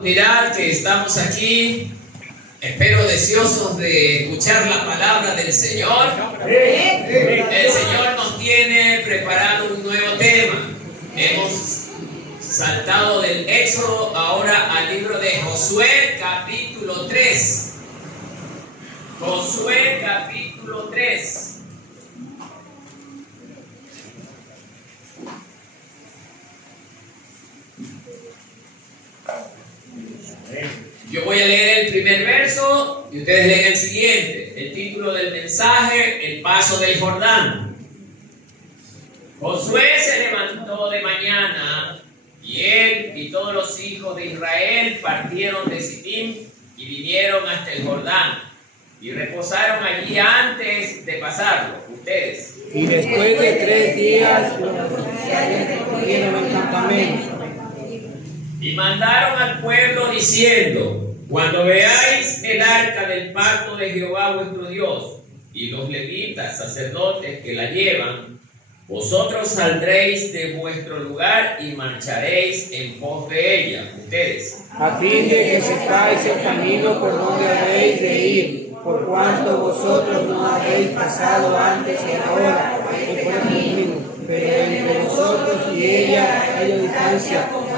Mirad que estamos aquí, espero deseosos de escuchar la palabra del Señor. El Señor nos tiene preparado un nuevo tema. Hemos saltado del Éxodo ahora al libro de Josué capítulo 3. Josué capítulo 3. Yo voy a leer el primer verso y ustedes leen el siguiente. El título del mensaje: el paso del Jordán. Josué se levantó de mañana y él y todos los hijos de Israel partieron de Sittim y vinieron hasta el Jordán y reposaron allí antes de pasarlo. Ustedes. Y después de 3 días los oficiales recorrieron el campamento. Y mandaron al pueblo diciendo: cuando veáis el arca del pacto de Jehová vuestro Dios y los levitas, sacerdotes que la llevan, vosotros saldréis de vuestro lugar y marcharéis en pos de ella. Ustedes. A fin de que sepáis el camino por donde habéis de ir, por cuanto vosotros no habéis pasado antes y ahora por el camino, pero entre vosotros y ella hay distancia, como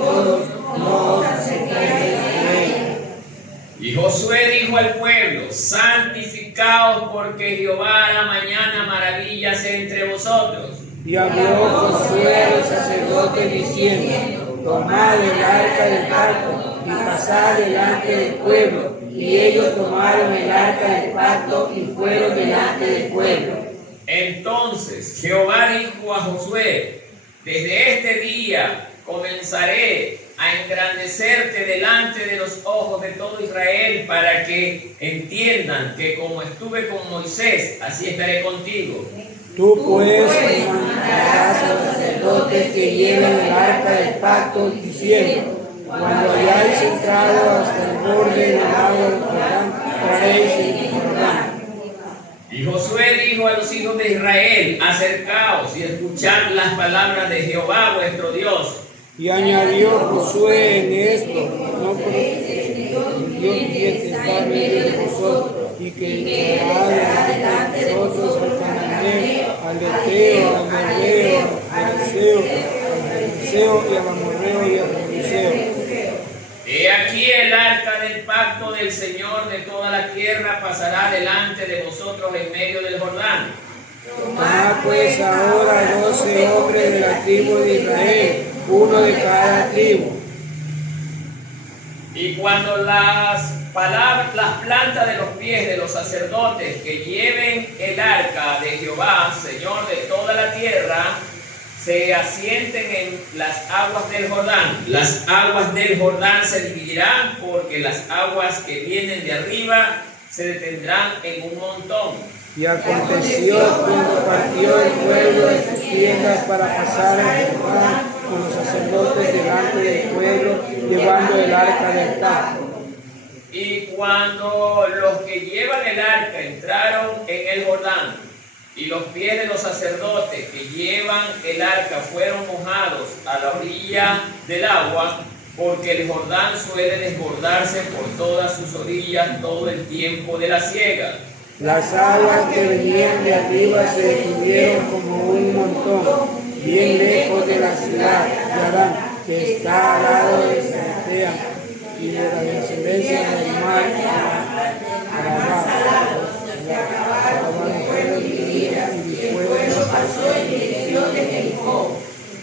todos no os acercaréis de ella. Y Josué dijo al pueblo: santificaos, porque Jehová hará mañana maravillas entre vosotros. Y habló Josué a los sacerdotes diciendo: tomad el arca del pacto y pasad delante del pueblo. Y ellos tomaron el arca del pacto y fueron delante del pueblo. Entonces Jehová dijo a Josué: desde este día comenzaré a engrandecerte delante de los ojos de todo Israel, para que entiendan que como estuve con Moisés, así estaré contigo. Tú pues mandarás a los sacerdotes que lleven el arca del pacto, diciendo: cuando hayáis entrado hasta el borde del agua del Jordán, entraréis en el Jordán. Y Josué dijo a los hijos de Israel: acercaos y escuchad las palabras de Jehová vuestro Dios. Y añadió Josué en esto: no Dios está en medio de vosotros, y que echará delante de vosotros al cananeo, al eteo, al nerveo, al fereceo, y al amorreo y al jebuseo. He aquí el arca del pacto del Señor de toda la tierra pasará delante de vosotros en medio del Jordán. Tomad pues ahora 12 hombres de la tribu de Israel, uno de cada tribu. Y cuando las plantas de los pies de los sacerdotes que lleven el arca de Jehová, Señor de toda la tierra, se asienten en las aguas del Jordán, las aguas del Jordán se dividirán, porque las aguas que vienen de arriba se detendrán en un montón. Y aconteció cuando partió el pueblo de sus tiendas para pasar el Jordán con los sacerdotes delante del pueblo, llevando el arca del pacto. Y cuando los que llevan el arca entraron en el Jordán, y los pies de los sacerdotes que llevan el arca fueron mojados a la orilla del agua, porque el Jordán suele desbordarse por todas sus orillas todo el tiempo de la siega. Las aguas que venían de arriba se detuvieron como un montón, bien lejos de la ciudad de Adán, que está al lado de Zaratea, y de la descendencia del mar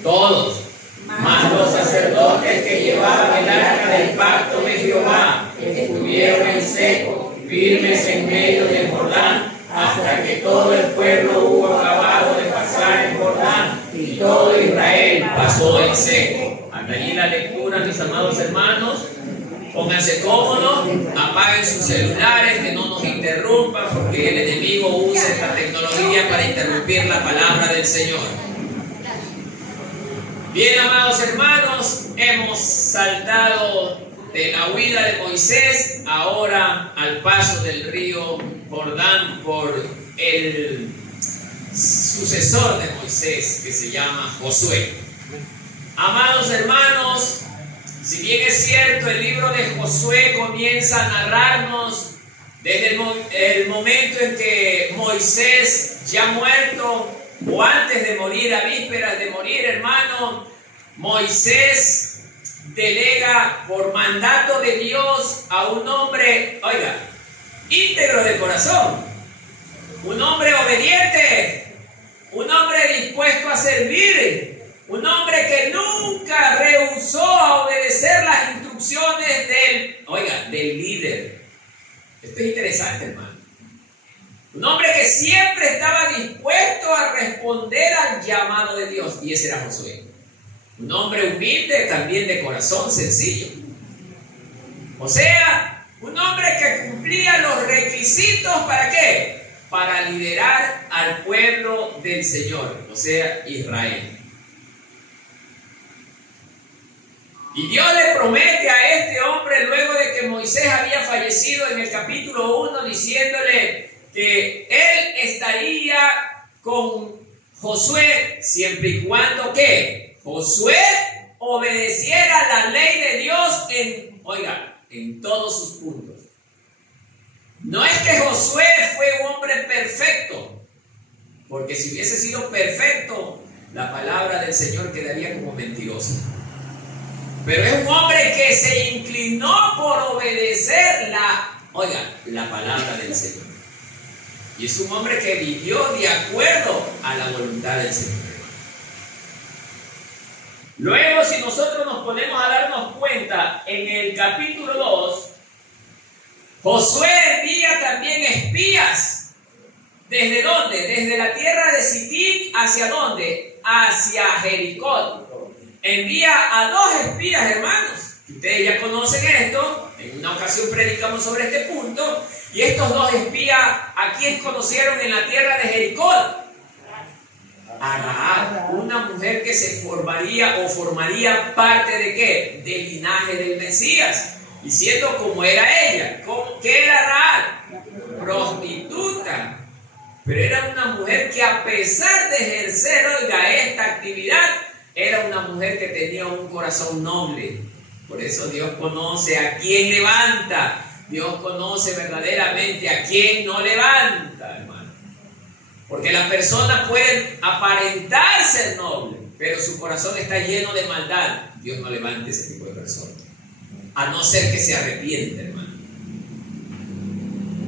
todos, mas los sacerdotes que llevaban el arca del pacto de Jehová estuvieron en seco, firmes en medio del Jordán, hasta que todo el pueblo hubo acabado de pasar el Jordán, y todo Israel pasó en seco. Hasta allí la lectura, mis amados hermanos. Pónganse cómodos, apaguen sus celulares, que no nos interrumpan, porque el enemigo usa esta tecnología para interrumpir la palabra del Señor. Bien, amados hermanos, hemos saltado de la huida de Moisés ahora al paso del río Jordán por el sucesor de Moisés, que se llama Josué. Amados hermanos, Si bien es cierto, el libro de Josué comienza a narrarnos desde el momento en que Moisés, ya muerto, o antes de morir, a vísperas de morir, hermano, Moisés delega por mandato de Dios a un hombre, oiga, íntegro de corazón, un hombre obediente, un hombre dispuesto a servir, un hombre que nunca rehusó a obedecer las instrucciones del líder. Esto es interesante, hermano. Un hombre que siempre estaba dispuesto a responder al llamado de Dios, y ese era Josué. Un hombre humilde, también de corazón sencillo. O sea, un hombre que cumplía los requisitos, ¿para qué? Para liderar al pueblo del Señor, o sea, Israel. Y Dios le promete a este hombre, luego de que Moisés había fallecido, en el capítulo 1, diciéndole que él estaría con Josué siempre y cuando que Josué obedeciera la ley de Dios en todos sus puntos. No es que Josué fue un hombre perfecto, porque si hubiese sido perfecto, la palabra del Señor quedaría como mentirosa. Pero es un hombre que se inclinó por obedecer la palabra del Señor. Y es un hombre que vivió de acuerdo a la voluntad del Señor. Luego, si nosotros nos ponemos a darnos cuenta, en el capítulo 2, Josué envía también espías. ¿Desde dónde? Desde la tierra de Sitín, ¿hacia dónde? Hacia Jericó. Envía a 2 espías, hermanos. Ustedes ya conocen esto. En una ocasión predicamos sobre este punto. Y estos 2 espías, ¿a quién conocieron en la tierra de Jericó? A Rahab, una mujer que se formaría parte ¿de qué? Del linaje del Mesías. Y siendo como era ella. ¿Qué era Rahab? Prostituta. Pero era una mujer que, a pesar de ejercer, esta actividad, era una mujer que tenía un corazón noble. Por eso Dios conoce a quien levanta. Dios conoce verdaderamente a quien no levanta, hermano. Porque las personas pueden aparentar ser nobles, pero su corazón está lleno de maldad. Dios no levanta ese tipo de personas, a no ser que se arrepiente, hermano.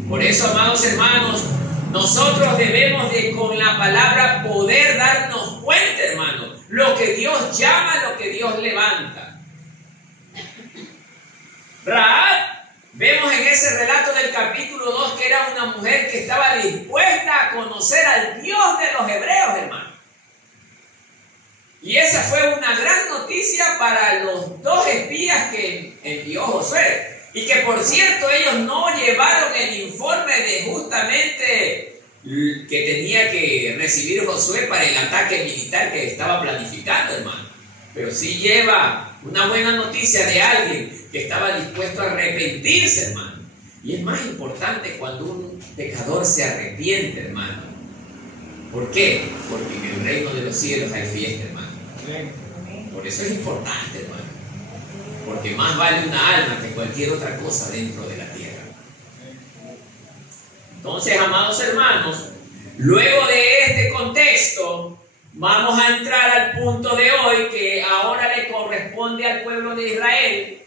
Por eso, amados hermanos, nosotros debemos de, con la palabra, poder darnos cuenta, hermano, lo que Dios llama, lo que Dios levanta. Rahab, vemos en ese relato del capítulo 2 que era una mujer que estaba dispuesta a conocer al Dios de los hebreos, hermano. Y esa fue una gran noticia para los 2 espías que envió Josué. Y que, por cierto, ellos no llevaron el informe de justamente que tenía que recibir Josué para el ataque militar que estaba planificando, hermano. Pero sí lleva una buena noticia de alguien que estaba dispuesto a arrepentirse, hermano. Y es más importante cuando un pecador se arrepiente, hermano. ¿Por qué? Porque en el reino de los cielos hay fiesta, hermano. Por eso es importante, hermano. Porque más vale una alma que cualquier otra cosa dentro de la tierra. Entonces, amados hermanos, luego de este contexto, vamos a entrar al punto de hoy que ahora le corresponde al pueblo de Israel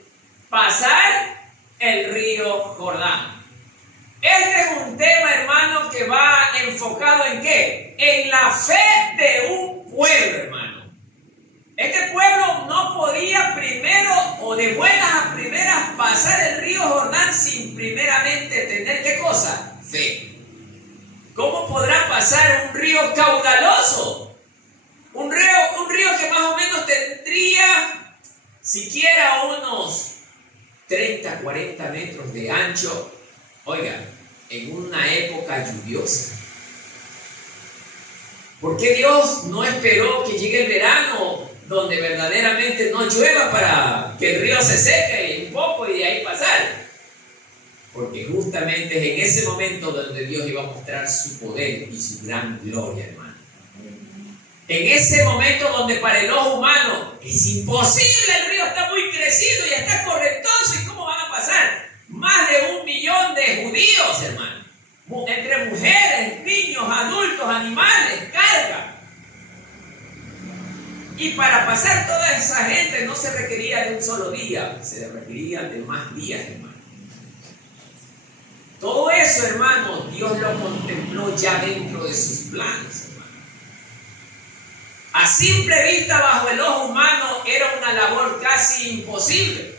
pasar el río Jordán. Este es un tema, hermano, que va enfocado ¿en qué? En la fe de un pueblo, hermano. Este pueblo no podía primero o de buenas a primeras pasar el río Jordán sin primeramente tener ¿qué cosa? Fe. ¿Cómo podrá pasar un río caudaloso? Un río que más o menos tendría siquiera unos 30, 40 metros de ancho, oiga, en una época lluviosa. ¿Por qué Dios no esperó que llegue el verano donde verdaderamente no llueva para que el río se seque un poco y de ahí pasar? Porque justamente es en ese momento donde Dios iba a mostrar su poder y su gran gloria, hermano. En ese momento donde para el ojo humano es imposible, el río está muy crecido y está correntoso, ¿y cómo van a pasar? Más de 1 millón de judíos, hermano, entre mujeres, niños, adultos, animales, carga. Y para pasar toda esa gente no se requería de un solo día, se requería de más días, hermano. Todo eso, hermano, Dios lo contempló ya dentro de sus planes, hermano. A simple vista, bajo el ojo humano, era una labor casi imposible.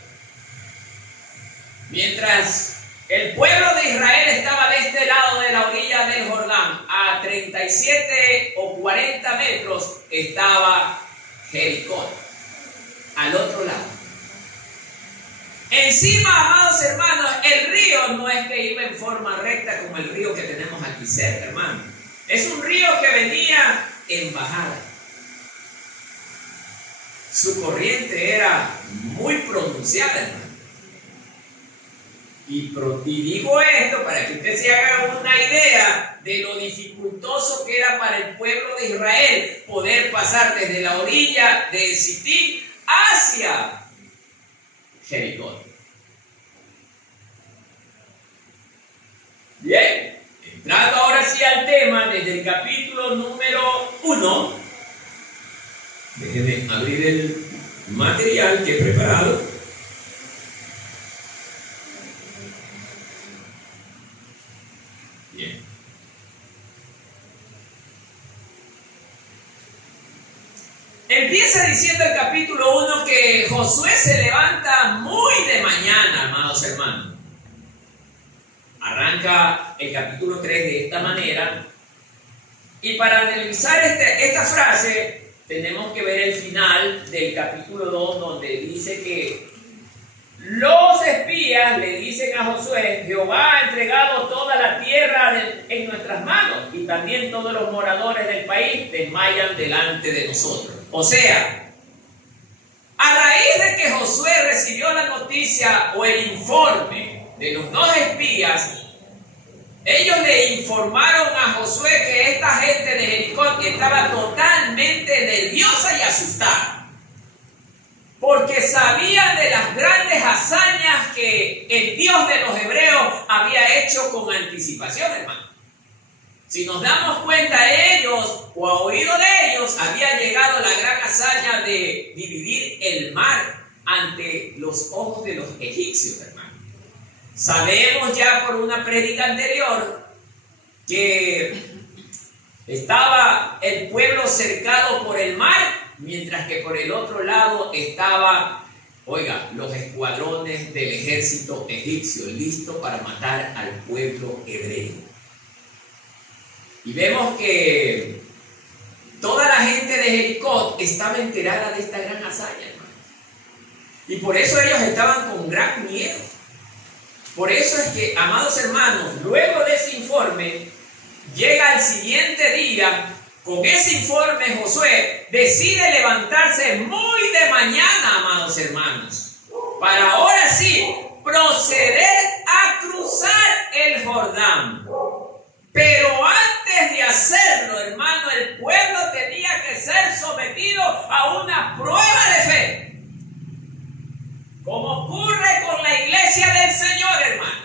Mientras el pueblo de Israel estaba de este lado de la orilla del Jordán, a 37 o 40 metros estaba Jericó, al otro lado. Encima, amados hermanos, el río no es que iba en forma recta como el río que tenemos aquí cerca, hermano. Es un río que venía en bajada. Su corriente era muy pronunciada, hermano. Y digo esto para que usted se haga una idea de lo dificultoso que era para el pueblo de Israel poder pasar desde la orilla de Sitín hacia Jericó. Bien, entrando ahora sí al tema, desde el capítulo número 1, déjenme abrir el material que he preparado. Bien. Empieza diciendo el capítulo 1 que Josué se levanta muy de mañana, amados hermanos. Arranca el capítulo 3 de esta manera. Y para analizar esta frase, tenemos que ver el final del capítulo 2, donde dice que los espías le dicen a Josué: Jehová ha entregado toda la tierra en nuestras manos, y también todos los moradores del país desmayan delante de nosotros. O sea, a raíz de que Josué recibió la noticia o el informe de los dos espías, ellos le informaron a Josué que esta gente de Jericó estaba totalmente nerviosa y asustada, porque sabían de las grandes hazañas que el Dios de los hebreos había hecho con anticipación, hermano. Si nos damos cuenta, ellos, o a oído de ellos, había llegado la gran hazaña de dividir el mar ante los ojos de los egipcios, hermano. Sabemos ya por una prédica anterior que estaba el pueblo cercado por el mar, mientras que por el otro lado estaba, oiga, los escuadrones del ejército egipcio listos para matar al pueblo hebreo. Y vemos que toda la gente de Jericó estaba enterada de esta gran hazaña, hermano. Y por eso ellos estaban con gran miedo. Por eso es que, amados hermanos, luego de ese informe, llega el siguiente día. Con ese informe, Josué decide levantarse muy de mañana, amados hermanos, para ahora sí proceder a cruzar el Jordán. Pero antes de hacerlo, hermano, el pueblo tenía que ser sometido a una prueba de fe, como ocurre con la iglesia del Señor, hermano.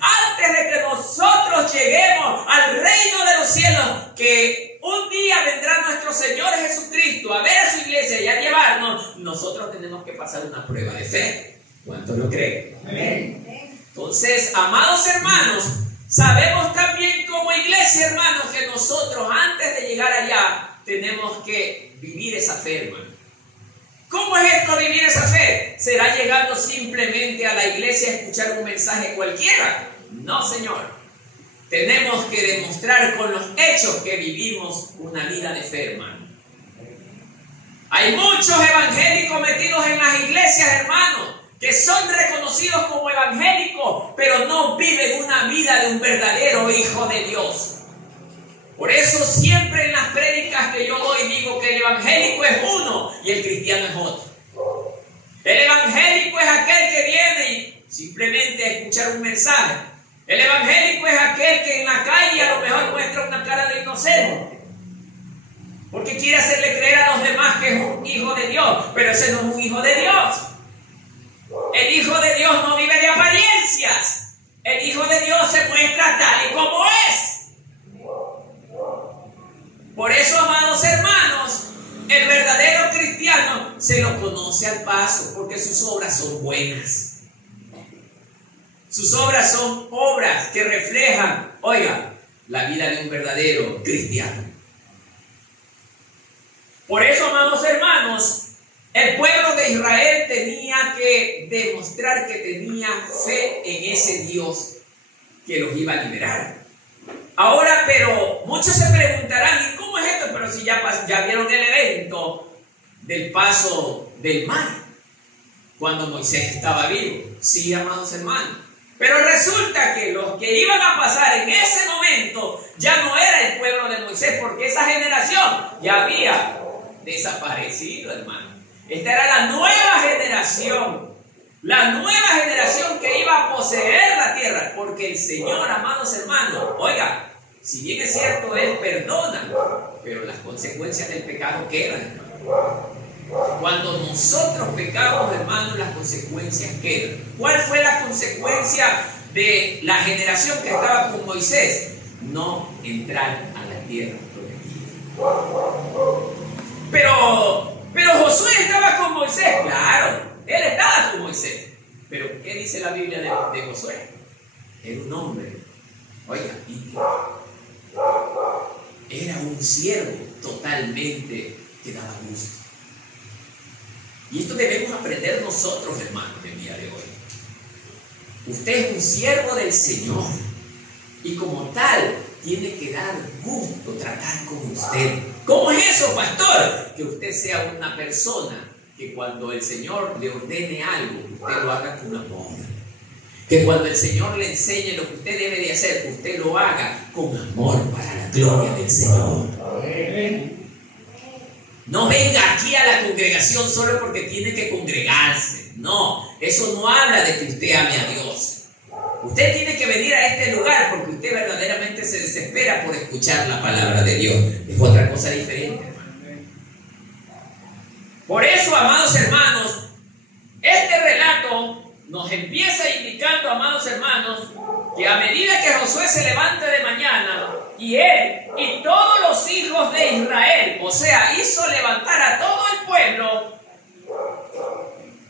Antes de que nosotros lleguemos al reino de los cielos, que un día vendrá nuestro Señor Jesucristo a ver a su iglesia y a llevarnos, nosotros tenemos que pasar una prueba de fe. ¿Cuántos lo creen? Amén. Entonces, amados hermanos, sabemos también como iglesia, hermanos, que nosotros antes de llegar allá tenemos que vivir esa fe, hermano. ¿Cómo es esto, vivir esa fe? ¿Será llegando simplemente a la iglesia a escuchar un mensaje cualquiera? No, Señor. Tenemos que demostrar con los hechos que vivimos una vida de fe, hermano. Hay muchos evangélicos metidos en las iglesias, hermano, que son reconocidos como evangélicos, pero no viven una vida de un verdadero hijo de Dios. Por eso siempre en las prédicas que yo doy digo que el evangélico es uno y el cristiano es otro. El evangélico es aquel que viene y simplemente a escuchar un mensaje. El evangélico es aquel que en la calle a lo mejor muestra una cara de inocente. Porque quiere hacerle creer a los demás que es un hijo de Dios, pero ese no es un hijo de Dios. El hijo de Dios no vive de apariencias. El hijo de Dios se muestra tal y como es. Por eso, amados hermanos, el verdadero cristiano se lo conoce al paso, porque sus obras son buenas. Sus obras son obras que reflejan, oiga, la vida de un verdadero cristiano. Por eso, amados hermanos, el pueblo de Israel tenía que demostrar que tenía fe en ese Dios que los iba a liberar. Ahora, pero muchos se preguntarán, ¿y cómo es esto? Pero si ya vieron el evento del paso del mar, cuando Moisés estaba vivo. Sí, amados hermanos. Pero resulta que los que iban a pasar en ese momento ya no era el pueblo de Moisés, porque esa generación ya había desaparecido, hermano. Esta era la nueva generación que iba a poseer la tierra, porque el Señor, amados hermanos, oiga, si bien es cierto, Él perdona, pero las consecuencias del pecado quedan, hermano. Cuando nosotros pecamos, hermanos, las consecuencias quedan. ¿Cuál fue la consecuencia de la generación que estaba con Moisés? No entrar a la tierra prometida. Pero Josué estaba con Moisés, claro, él estaba con Moisés. Pero ¿qué dice la Biblia de Josué? Era un hombre, oiga, era un siervo totalmente que daba gusto. Y esto debemos aprender nosotros, hermanos, el día de hoy. Usted es un siervo del Señor y como tal tiene que dar gusto tratar con usted. ¿Cómo es eso, pastor? Que usted sea una persona que cuando el Señor le ordene algo, usted lo haga con amor. Que cuando el Señor le enseñe lo que usted debe de hacer, usted lo haga con amor para la gloria del Señor. No venga aquí a la congregación solo porque tiene que congregarse. No, eso no habla de que usted ame a Dios. Usted tiene que venir a este lugar porque usted verdaderamente se desespera por escuchar la palabra de Dios. Es otra cosa diferente, hermano. Por eso, amados hermanos, este relato nos empieza indicando, amados hermanos, que a medida que Josué se levanta de mañana, y él y todos los hijos de Israel, o sea, hizo levantar a todo el pueblo,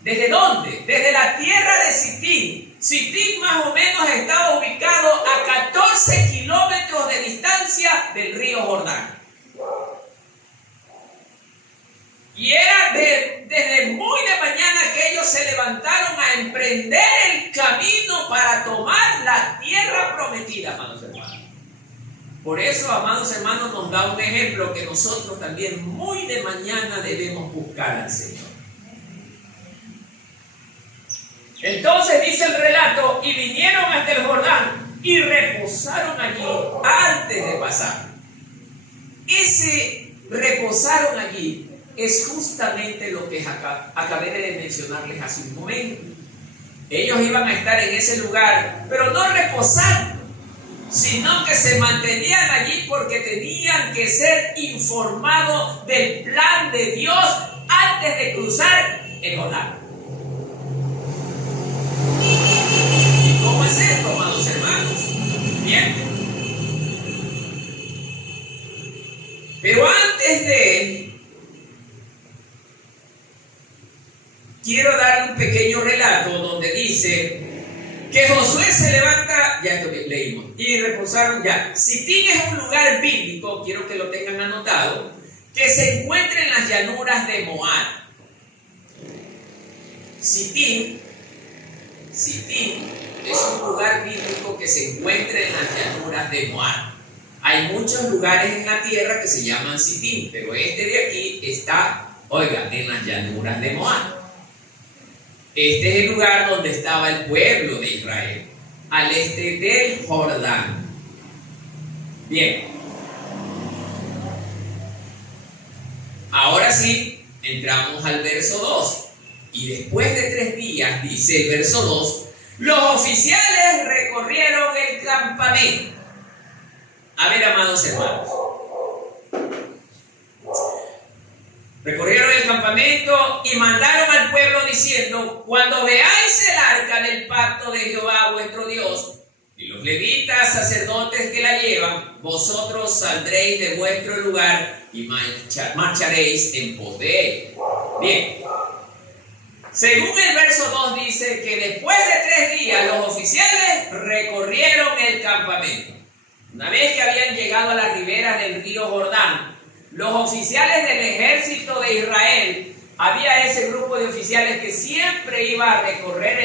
¿desde dónde? Desde la tierra de Sitín. Sitín más o menos estaba ubicado a 14 kilómetros de distancia del río Jordán. Y era desde muy de mañana que ellos se levantaron a emprender el camino para tomar la tierra prometida, amados hermanos. Por eso, amados hermanos, nos da un ejemplo que nosotros también muy de mañana debemos buscar al Señor. Entonces dice el relato, y vinieron hasta el Jordán y reposaron allí antes de pasar. Ese reposaron allí es justamente lo que acabé de mencionarles hace un momento. Ellos iban a estar en ese lugar, pero no reposando, sino que se mantenían allí porque tenían que ser informados del plan de Dios antes de cruzar el Jordán. ¿Y cómo es esto, amados hermanos? Bien. Pero antes de... quiero dar un pequeño relato donde dice que Josué se levanta, ya esto leímos, y reposaron ya. Sitín es un lugar bíblico, quiero que lo tengan anotado, que se encuentra en las llanuras de Moab. Sitín es un lugar bíblico que se encuentra en las llanuras de Moab. Hay muchos lugares en la tierra que se llaman Sitín, pero este de aquí está, oiga, en las llanuras de Moab. Este es el lugar donde estaba el pueblo de Israel, al este del Jordán. Bien. Ahora sí, entramos al verso 2. Y después de 3 días, dice el verso 2, los oficiales recorrieron el campamento. A ver, amados hermanos, Recorrieron el campamento y mandaron al pueblo diciendo: cuando veáis el arca del pacto de Jehová vuestro Dios y los levitas sacerdotes que la llevan, vosotros saldréis de vuestro lugar y marcharéis en pos de ella. Bien, según el verso 2 dice que después de 3 días los oficiales recorrieron el campamento. Una vez que habían llegado a las riberas del río Jordán, los oficiales del ejército de Israel, había ese grupo de oficiales que siempre iba a recorrer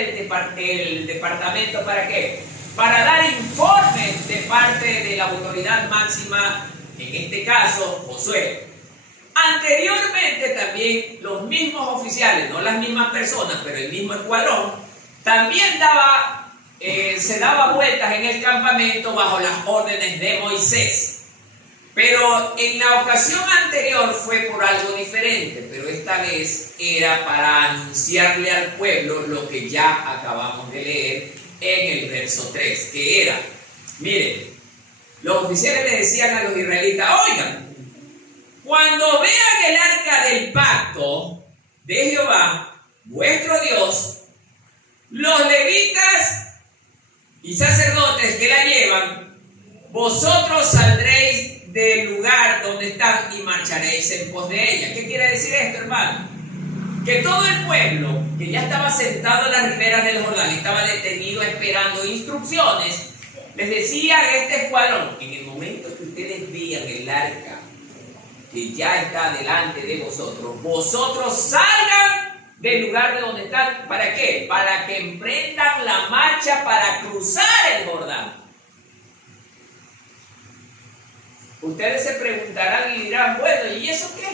el departamento. ¿Para qué? Para dar informes de parte de la autoridad máxima, en este caso Josué. Anteriormente también los mismos oficiales, no las mismas personas, pero el mismo escuadrón, también se daba vueltas en el campamento bajo las órdenes de Moisés. Pero en la ocasión anterior fue por algo diferente, pero esta vez era para anunciarle al pueblo lo que ya acabamos de leer en el verso 3, que era, miren, los oficiales le decían a los israelitas: oigan, cuando vean el arca del pacto de Jehová, vuestro Dios, los levitas y sacerdotes que la llevan, vosotros saldréis del lugar donde están y marcharéis en pos de ella. ¿Qué quiere decir esto, hermano? Que todo el pueblo que ya estaba sentado en las riberas del Jordán, estaba detenido esperando instrucciones, les decía a este escuadrón: en el momento que ustedes vean el arca que ya está delante de vosotros, vosotros salgan del lugar de donde están. ¿Para qué? Para que emprendan la marcha para cruzar el Jordán. Ustedes se preguntarán y dirán: bueno, ¿y eso qué?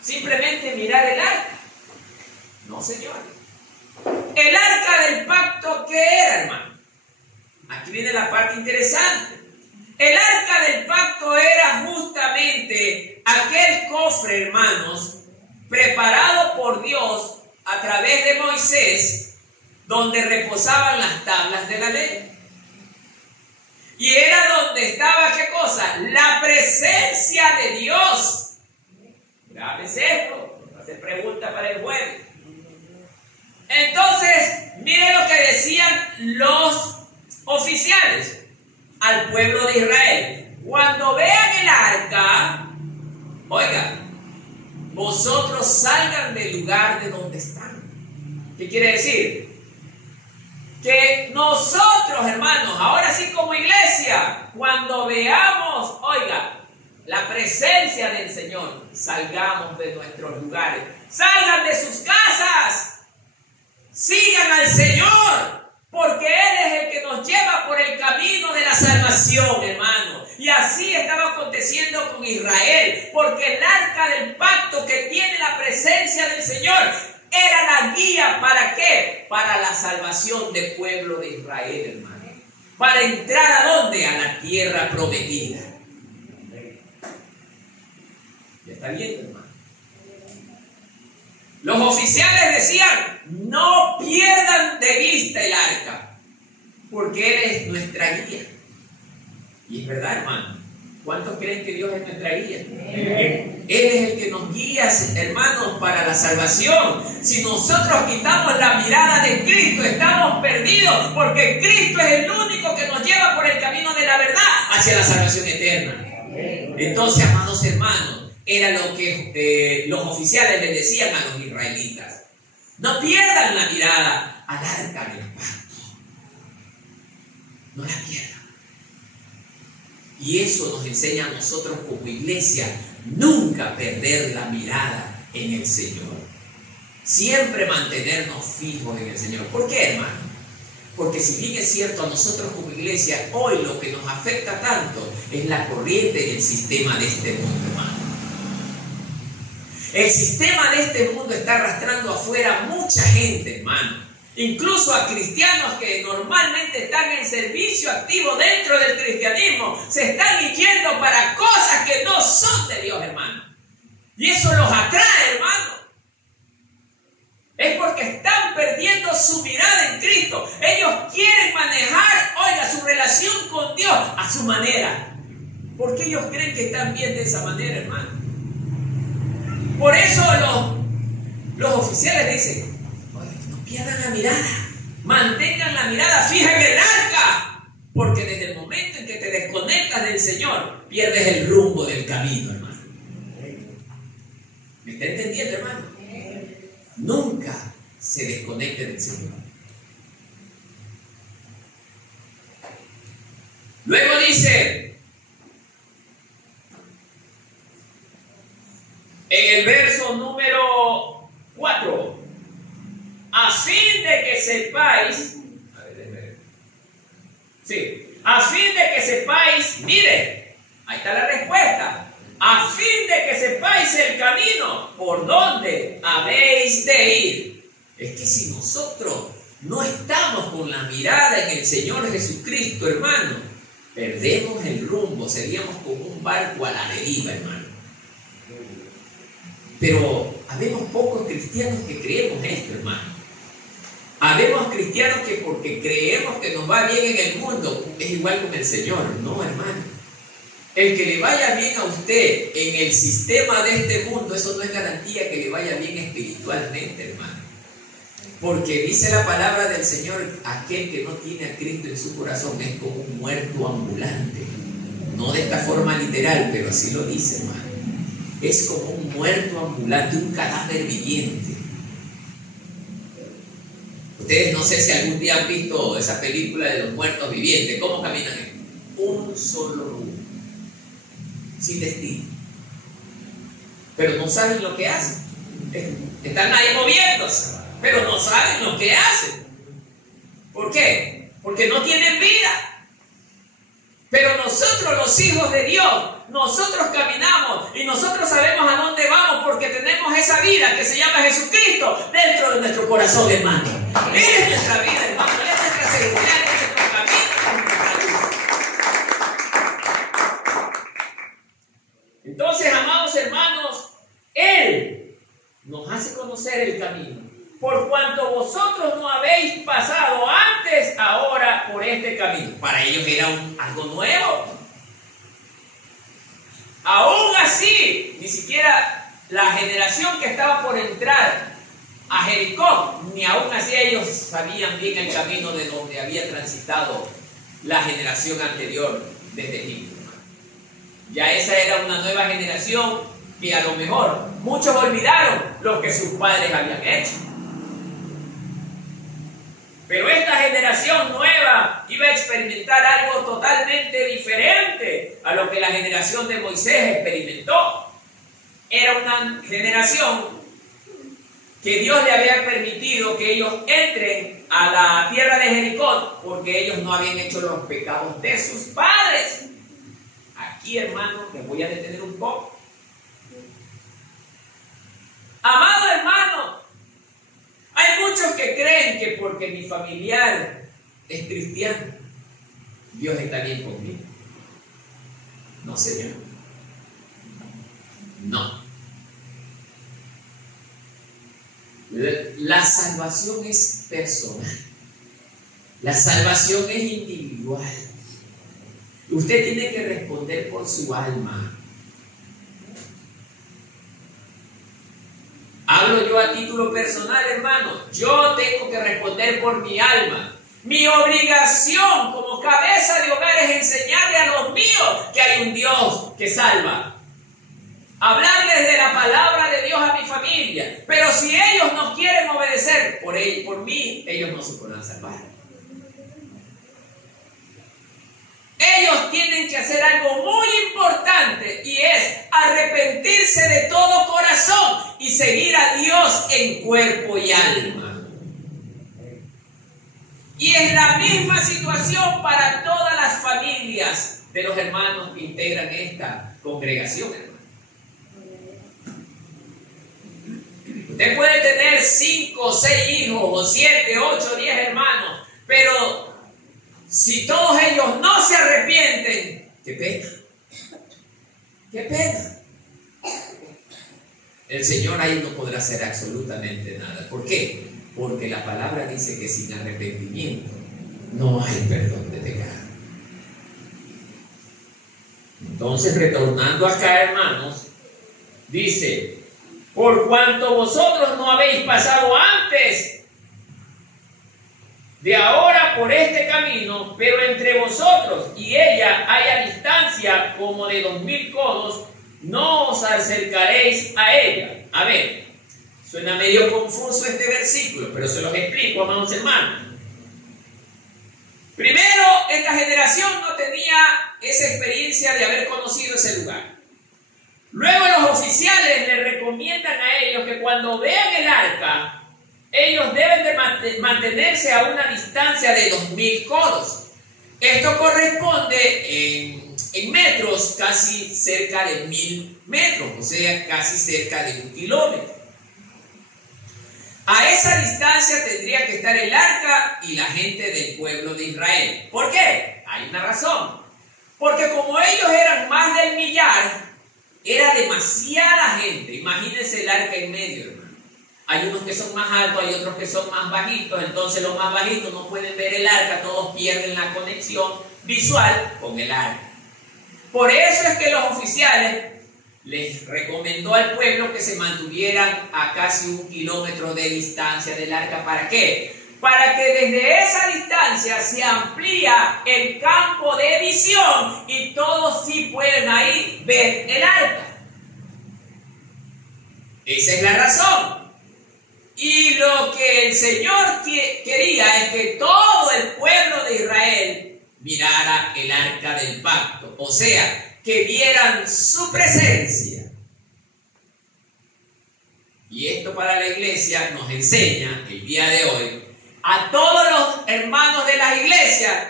Simplemente mirar el arca. No, señores. El arca del pacto, ¿qué era, hermano? Aquí viene la parte interesante. El arca del pacto era justamente aquel cofre, hermanos, preparado por Dios a través de Moisés, donde reposaban las tablas de la ley. Y era donde estaba, ¿qué cosa? La presencia de Dios. Grábese esto, no se pregunta para el jueves. Entonces, mire lo que decían los oficiales al pueblo de Israel: cuando vean el arca, oiga, vosotros salgan del lugar de donde están. ¿Qué quiere decir? Que nosotros, hermanos, ahora sí como iglesia, cuando veamos, oiga, la presencia del Señor, salgamos de nuestros lugares, salgan de sus casas, sigan al Señor, porque Él es el que nos lleva por el camino de la salvación, hermano. Y así estaba aconteciendo con Israel, porque el arca del pacto, que tiene la presencia del Señor, era la guía. ¿Para qué? Para la salvación del pueblo de Israel, hermano. Para entrar ¿a dónde? A la tierra prometida. ¿Ya está viendo, hermano? Los oficiales decían: no pierdan de vista el arca, porque Él es nuestra guía. Y es verdad, hermano. ¿Cuántos creen que Dios es nuestra guía? Él es el que nos guía, hermanos, para la salvación. Si nosotros quitamos la mirada de Cristo, estamos perdidos, porque Cristo es el único que nos lleva por el camino de la verdad hacia la salvación eterna. Entonces, amados hermanos, era lo que los oficiales le decían a los israelitas: no pierdan la mirada al arca del pacto. No la pierdan. Y eso nos enseña a nosotros como iglesia: nunca perder la mirada en el Señor. Siempre mantenernos fijos en el Señor. ¿Por qué, hermano? Porque si bien es cierto, a nosotros como iglesia, hoy lo que nos afecta tanto es la corriente y el sistema de este mundo, hermano. El sistema de este mundo está arrastrando afuera mucha gente, hermano. Incluso a cristianos que normalmente están en servicio activo dentro del cristianismo, se están yendo para cosas que no son de Dios, hermano. Y eso los atrae, hermano. Es porque están perdiendo su mirada en Cristo. Ellos quieren manejar, oiga, su relación con Dios a su manera. Porque ellos creen que están bien de esa manera, hermano. Por eso los oficiales dicen, no pierdan la mirada, mantengan la mirada fija en el arca, porque desde el momento en que te desconectas del Señor, pierdes el rumbo del camino, hermano. ¿Me está entendiendo, hermano? Nunca se desconecte del Señor. Luego dice, en el verso número 4, a fin de que sepáis, a fin de que sepáis, mire, ahí está la respuesta, a fin de que sepáis el camino por donde habéis de ir. Es que si nosotros no estamos con la mirada en el Señor Jesucristo, hermano, perdemos el rumbo, seríamos como un barco a la deriva, hermano. Pero habemos pocos cristianos que creemos esto, hermano. Habemos cristianos que porque creemos que nos va bien en el mundo, es igual con el Señor. No, hermano. El que le vaya bien a usted en el sistema de este mundo, eso no es garantía que le vaya bien espiritualmente, hermano. Porque dice la palabra del Señor, aquel que no tiene a Cristo en su corazón es como un muerto ambulante. No de esta forma literal, pero así lo dice, hermano. Es como un muerto ambulante, un cadáver viviente. Ustedes no sé si algún día han visto esa película de los muertos vivientes. ¿Cómo caminan? Un solo rumbo, sin destino. Pero no saben lo que hacen. Están ahí moviéndose, pero no saben lo que hacen. ¿Por qué? Porque no tienen vida. Pero nosotros, los hijos de Dios, nosotros caminamos y nosotros sabemos a dónde vamos porque tenemos esa vida que se llama Jesucristo dentro de nuestro corazón, hermano. Es nuestra vida, hermano, es nuestra seguridad, es nuestro camino. Entonces, amados hermanos, Él nos hace conocer el camino. Por cuanto vosotros no habéis pasado antes, ahora por este camino. Para ellos era algo nuevo. Aún así, ni siquiera la generación que estaba por entrar a Jericó, ni aún así ellos sabían bien el camino de donde había transitado la generación anterior desde Egipto. Ya esa era una nueva generación que a lo mejor muchos olvidaron lo que sus padres habían hecho. Pero esta generación nueva iba a experimentar algo totalmente diferente a lo que la generación de Moisés experimentó. Era una generación que Dios le había permitido que ellos entren a la tierra de Jericó porque ellos no habían hecho los pecados de sus padres. Aquí, hermano, me voy a detener un poco. Amado hermano, hay muchos que creen que porque mi familiar es cristiano, Dios está bien conmigo. No, Señor. No. La salvación es personal. La salvación es individual. Usted tiene que responder por su alma. Hablo yo a título personal, hermano. Yo tengo que responder por mi alma. Mi obligación como cabeza de hogar es enseñarle a los míos que hay un Dios que salva. Hablarles de la palabra de Dios a mi familia. Pero si ellos no quieren obedecer por mí, ellos no se podrán salvar. Ellos tienen que hacer algo muy importante y es arrepentirse de todo corazón y seguir a Dios en cuerpo y alma. Y es la misma situación para todas las familias de los hermanos que integran esta congregación, hermano. Usted puede tener 5 o 6 hijos, o 7, 8, 10 hermanos, pero si todos ellos no se arrepienten, qué pena. Qué pena. El Señor ahí no podrá hacer absolutamente nada. ¿Por qué? Porque la palabra dice que sin arrepentimiento no hay perdón de pecado. Entonces, retornando acá, hermanos, dice, por cuanto vosotros no habéis pasado antes de ahora por este camino, pero entre vosotros y ella haya distancia como de 2000 codos, no os acercaréis a ella. A ver, suena medio confuso este versículo, pero se los explico, amados hermanos. Primero, esta generación no tenía esa experiencia de haber conocido ese lugar. Luego los oficiales le recomiendan a ellos que cuando vean el arca, ellos deben de mantenerse a una distancia de 2000 codos. Esto corresponde en metros casi cerca de 1000 metros, o sea, casi cerca de 1 kilómetro. A esa distancia tendría que estar el arca y la gente del pueblo de Israel. ¿Por qué? Hay una razón. Porque como ellos eran más del millar, era demasiada gente. Imagínense el arca en medio, hermano. Hay unos que son más altos, hay otros que son más bajitos. Entonces los más bajitos no pueden ver el arca, todos pierden la conexión visual con el arca. Por eso es que los oficiales les recomendó al pueblo que se mantuvieran a casi 1 kilómetro de distancia del arca. ¿Para qué? Para que desde esa distancia se amplía el campo de visión y todos sí pueden ahí ver el arca. Esa es la razón. Y lo que el Señor quería es que todo el pueblo de Israel mirara el arca del pacto, o sea, que vieran su presencia. Y esto para la iglesia nos enseña el día de hoy a todos los hermanos de las iglesias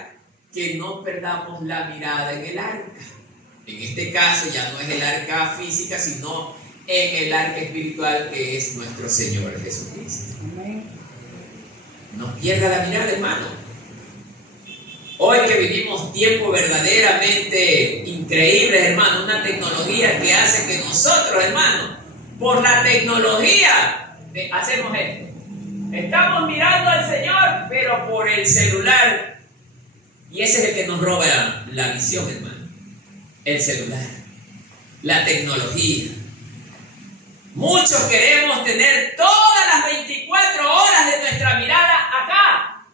que no perdamos la mirada en el arca. En este caso ya no es el arca física, sino en el arca espiritual que es nuestro Señor Jesucristo. No pierda la mirada, hermano. Hoy que vivimos tiempos verdaderamente increíbles, hermano, una tecnología que hace que nosotros, hermano, por la tecnología hacemos esto. Estamos mirando al Señor, pero por el celular. Y ese es el que nos roba la visión, hermano. El celular, la tecnología. Muchos queremos tener todas las 24 horas de nuestra mirada acá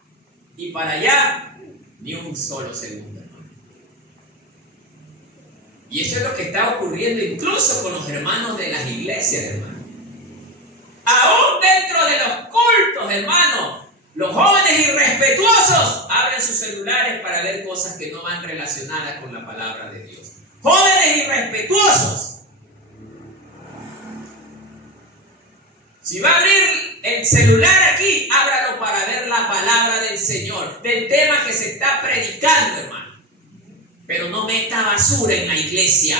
y para allá. Ni un solo segundo, hermano. Y eso es lo que está ocurriendo incluso con los hermanos de las iglesias, hermano. Aún dentro de los cultos, hermano, los jóvenes irrespetuosos abren sus celulares para ver cosas que no van relacionadas con la palabra de Dios. Jóvenes irrespetuosos. Si va a abrir el celular aquí, ábralo para ver la palabra del Señor, del tema que se está predicando, hermano. Pero no meta basura en la iglesia.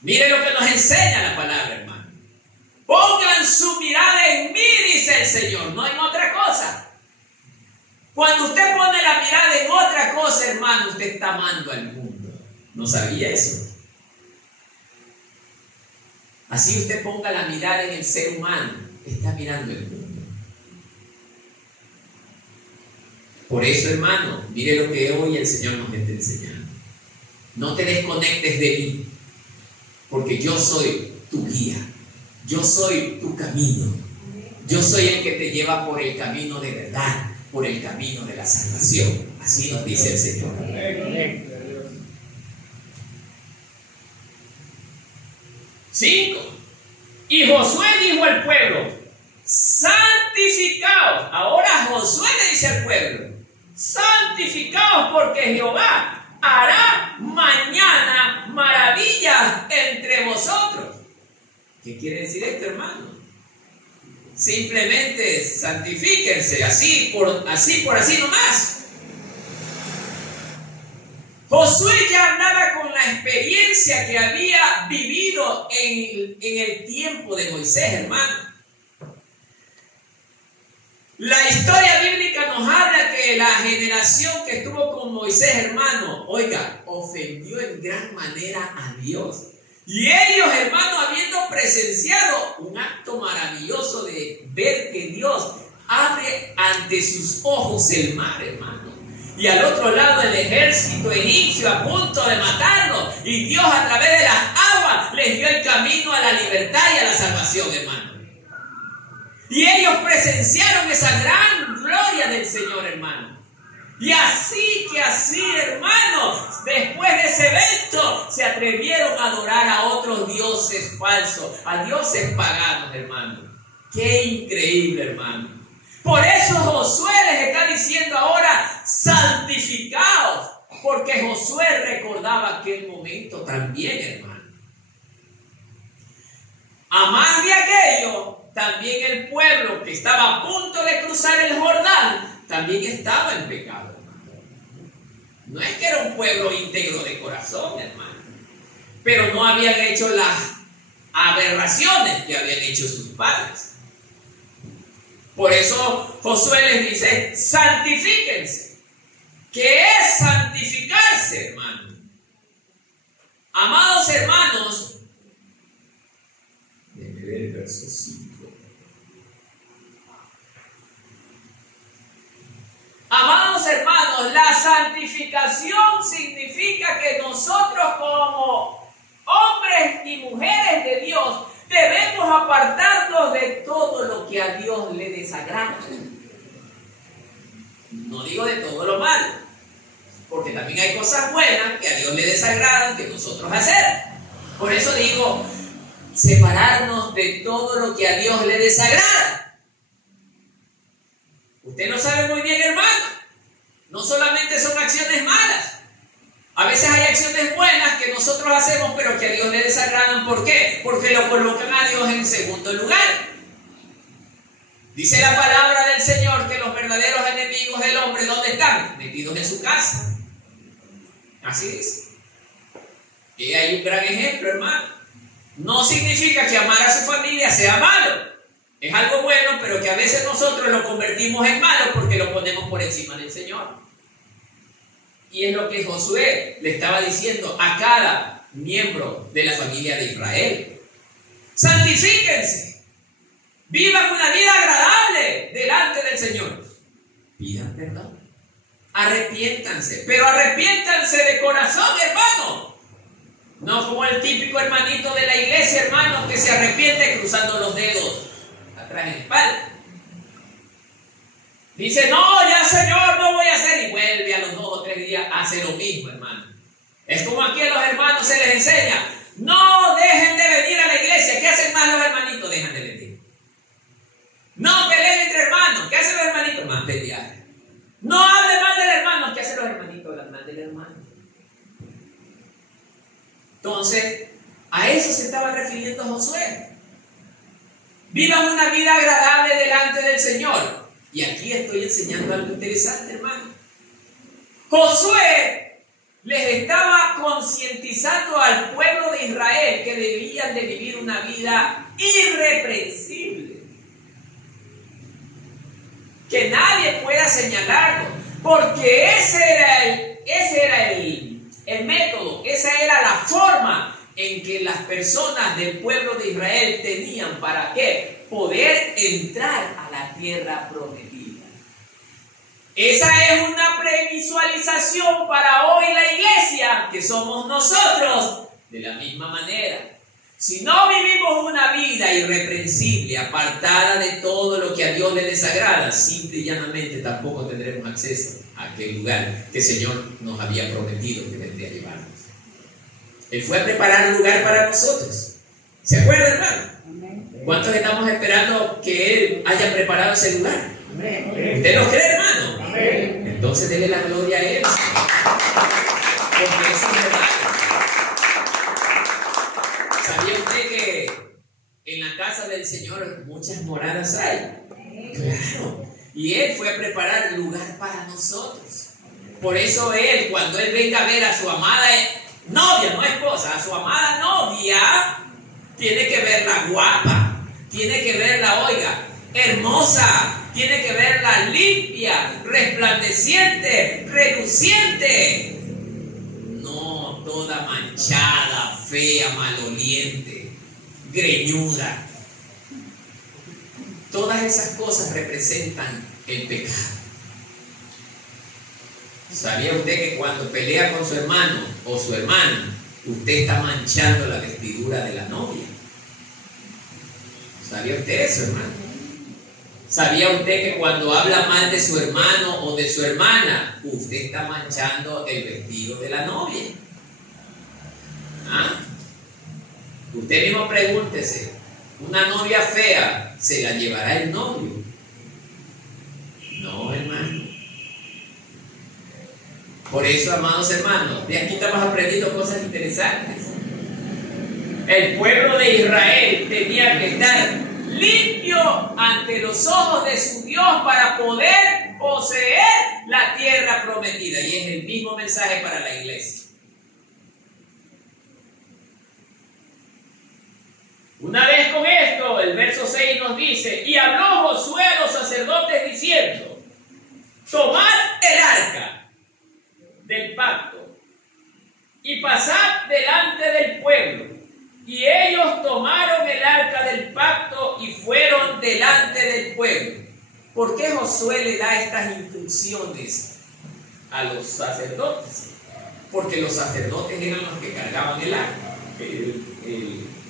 Mire lo que nos enseña la palabra, hermano. Pongan su mirada en mí, dice el Señor, no en otra cosa. Cuando usted pone la mirada en otra cosa, hermano, usted está amando al mundo. ¿No sabía eso? Así usted ponga la mirada en el ser humano, está mirando el mundo. Por eso, hermano, mire lo que hoy el Señor nos está enseñando. No te desconectes de mí, porque yo soy tu guía, yo soy tu camino, yo soy el que te lleva por el camino de verdad, por el camino de la salvación. Así nos dice el Señor. 5. Y Josué dijo al pueblo: santificaos. Ahora Josué le dice al pueblo: santificaos, porque Jehová hará mañana maravillas entre vosotros. ¿Qué quiere decir esto, hermano? Simplemente santifíquense, así por así nomás. Josué ya hablaba con la experiencia que había vivido en el tiempo de Moisés, hermano. La historia bíblica nos habla que la generación que estuvo con Moisés, hermano, oiga, ofendió en gran manera a Dios. Y ellos, hermano, habiendo presenciado un acto maravilloso de ver que Dios abre ante sus ojos el mar, hermano. y al otro lado el ejército egipcio a punto de matarlos, y Dios a través de las aguas les dio el camino a la libertad y a la salvación, hermano. Y ellos presenciaron esa gran gloria del Señor, hermano. Y así, hermano, después de ese evento, se atrevieron a adorar a otros dioses falsos, a dioses paganos, hermano. ¡Qué increíble, hermano! Por eso Josué les está diciendo ahora, santificaos, porque Josué recordaba aquel momento también, hermano. A más de aquello, también el pueblo que estaba a punto de cruzar el Jordán, también estaba en pecado, hermano. No es que era un pueblo íntegro de corazón, hermano, pero no habían hecho las aberraciones que habían hecho sus padres. Por eso Josué les dice, santifíquense. ¿Qué es santificarse, hermano? Amados hermanos, déjenme ver el verso 5. Amados hermanos, la santificación significa que nosotros como hombres y mujeres de Dios debemos apartarnos de todo lo que a Dios le desagrada. No digo de todo lo malo, porque también hay cosas buenas que a Dios le desagradan que nosotros hacemos. Por eso digo, separarnos de todo lo que a Dios le desagrada. Usted lo sabe muy bien, hermano. No solamente son acciones malas. A veces hay acciones buenas que nosotros hacemos, pero que a Dios le desagradan. ¿Por qué? Porque lo colocan a Dios en segundo lugar. Dice la palabra del Señor que los verdaderos enemigos del hombre, ¿dónde están? Metidos en su casa. Así dice. Y hay un gran ejemplo, hermano. No significa que amar a su familia sea malo. Es algo bueno, pero que a veces nosotros lo convertimos en malo porque lo ponemos por encima del Señor. Y es lo que Josué le estaba diciendo a cada miembro de la familia de Israel. Santifíquense. Vivan una vida agradable delante del Señor. Pidan perdón. Arrepiéntanse. Pero arrepiéntanse de corazón, hermano. No como el típico hermanito de la iglesia, hermano, que se arrepiente cruzando los dedos atrás en la espalda. Dice, no, ya Señor, no voy a hacer, y vuelve a los 2 o 3 días, hace lo mismo, hermano. Es como aquí a los hermanos se les enseña, no dejen de venir a la iglesia. ¿Qué hacen más los hermanitos? Dejan de venir. No peleen entre hermanos. ¿Qué hacen los hermanitos? Más pelear. No hablen mal del hermano. ¿Qué hacen los hermanitos? Hablan mal del hermano. Entonces, a eso se estaba refiriendo Josué. Vivan una vida agradable delante del Señor. Y aquí estoy enseñando algo interesante, hermano. Josué les estaba concientizando al pueblo de Israel que debían de vivir una vida irreprensible. Que nadie pueda señalarlo, porque ese era el método, esa era la forma en que las personas del pueblo de Israel tenían para ¿qué? Poder entrar a la tierra prometida. Esa es una previsualización para hoy la iglesia, que somos nosotros, de la misma manera. Si no vivimos una vida irreprensible, apartada de todo lo que a Dios le desagrada, simple y llanamente tampoco tendremos acceso a aquel lugar que el Señor nos había prometido que vendría a llevarnos. Él fue a preparar un lugar para nosotros. ¿Se acuerdan, hermano? ¿Cuántos estamos esperando que Él haya preparado ese lugar? ¿Usted lo cree, hermano? Entonces dele la gloria a Él. Porque eso es verdad. ¿Sabía usted que en la casa del Señor muchas moradas hay? Claro. Y Él fue a preparar el lugar para nosotros. Por eso Él, cuando Él venga a ver a su amada novia, no esposa, a su amada novia, tiene que verla guapa, tiene que verla, oiga, hermosa, tiene que verla limpia, resplandeciente, reluciente. No toda manchada, fea, maloliente, greñuda. Todas esas cosas representan el pecado. ¿Sabía usted que cuando pelea con su hermano o su hermana, usted está manchando la vestidura de la novia? ¿Sabía usted eso, hermano? ¿Sabía usted que cuando habla mal de su hermano o de su hermana, usted está manchando el vestido de la novia? ¿Ah? Usted mismo pregúntese, ¿una novia fea se la llevará el novio? No, hermano. Por eso, amados hermanos, de aquí estamos aprendiendo cosas interesantes. El pueblo de Israel tenía que estar limpio ante los ojos de su Dios para poder poseer la tierra prometida. Y es el mismo mensaje para la iglesia. Una vez con esto, el verso 6 nos dice: y habló Josué a los sacerdotes diciendo: tomad el arca del pacto y pasad delante del pueblo. Y ellos tomaron el arca del pacto y fueron delante del pueblo. ¿Por qué Josué le da estas instrucciones a los sacerdotes? Porque los sacerdotes eran los que cargaban el arca.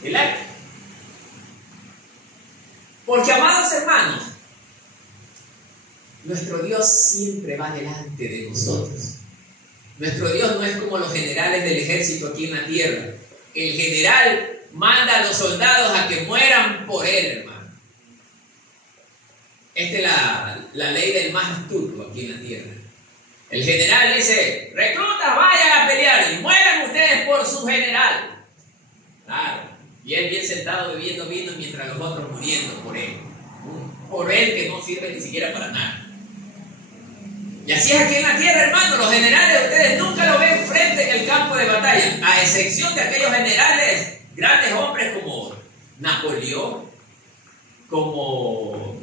El arca. Porque, amados hermanos, nuestro Dios siempre va delante de nosotros. Nuestro Dios no es como los generales del ejército aquí en la tierra. El general manda a los soldados a que mueran por él, hermano. Esta es la ley del más astuto aquí en la tierra. El general dice: reclutas, vayan a pelear y mueran ustedes por su general. Claro. Y él bien sentado bebiendo vino mientras los otros muriendo por él. Por él que no sirve ni siquiera para nada. Y así es aquí en la tierra, hermano. Los generales de ustedes nunca lo ven frente en el campo de batalla, a excepción de aquellos generales, grandes hombres como Napoleón, como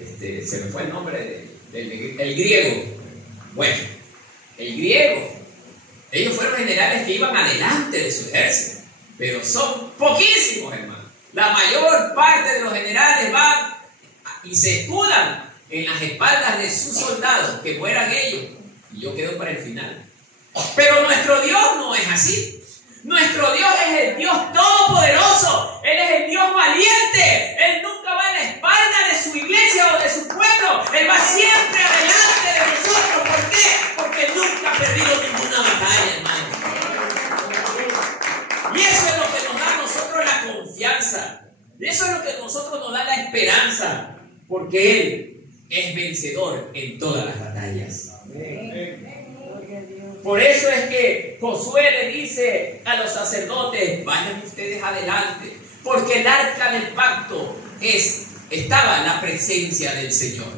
se me fue el nombre el griego. Bueno, el griego. Ellos fueron generales que iban adelante de su ejército, pero son poquísimos, hermano. La mayor parte de los generales van y se escudan en las espaldas de sus soldados, que mueran ellos, y yo quedo para el final. Pero nuestro Dios no es así. Nuestro Dios es el Dios todopoderoso. Él es el Dios valiente. Él nunca va en la espalda de su iglesia o de su pueblo. Él va siempre adelante de nosotros. ¿Por qué? Porque nunca ha perdido ninguna batalla, hermano. Y eso es lo que nos da a nosotros la confianza. Eso es lo que a nosotros nos da la esperanza. Porque Él es vencedor en todas las batallas. Por eso es que Josué le dice a los sacerdotes: vayan ustedes adelante, porque el arca del pacto estaba en la presencia del Señor.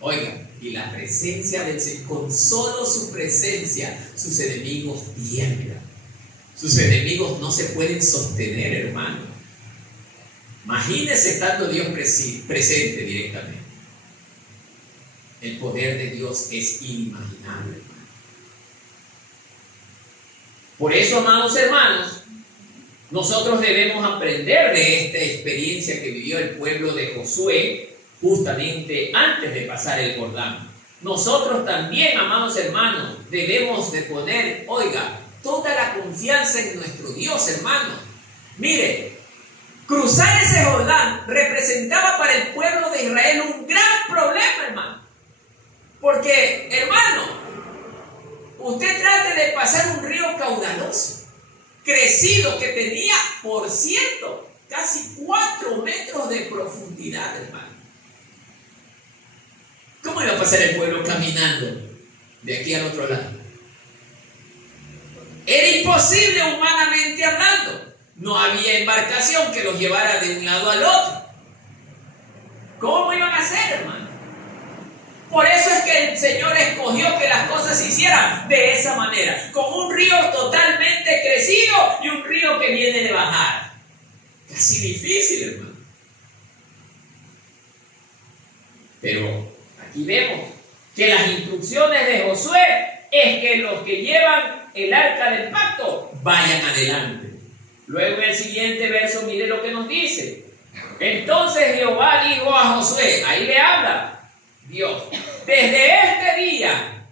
Oiga, y la presencia del Señor, con solo su presencia, sus enemigos tiemblan. Sus enemigos no se pueden sostener, hermano. Imagínese estando Dios presente directamente. El poder de Dios es inimaginable, hermano. Por eso, amados hermanos, nosotros debemos aprender de esta experiencia que vivió el pueblo de Josué justamente antes de pasar el Jordán. Nosotros también, amados hermanos, debemos de poner, oiga, toda la confianza en nuestro Dios, hermano. Mire, cruzar ese Jordán representaba para el pueblo de Israel un gran problema, hermano. Porque, hermano, usted trate de pasar un río caudaloso, crecido, que tenía, por cierto, casi 4 metros de profundidad, hermano. ¿Cómo iba a pasar el pueblo caminando de aquí al otro lado? Era imposible humanamente hablando. No había embarcación que los llevara de un lado al otro. ¿Cómo iban a hacer, hermano? Por eso es que el Señor escogió que las cosas se hicieran de esa manera, con un río totalmente crecido y un río que viene de bajada. Casi difícil, hermano. Pero aquí vemos que las instrucciones de Josué es que los que llevan el arca del pacto vayan adelante. Luego en el siguiente verso, mire lo que nos dice. Entonces Jehová dijo a Josué, ahí le habla Dios: desde este día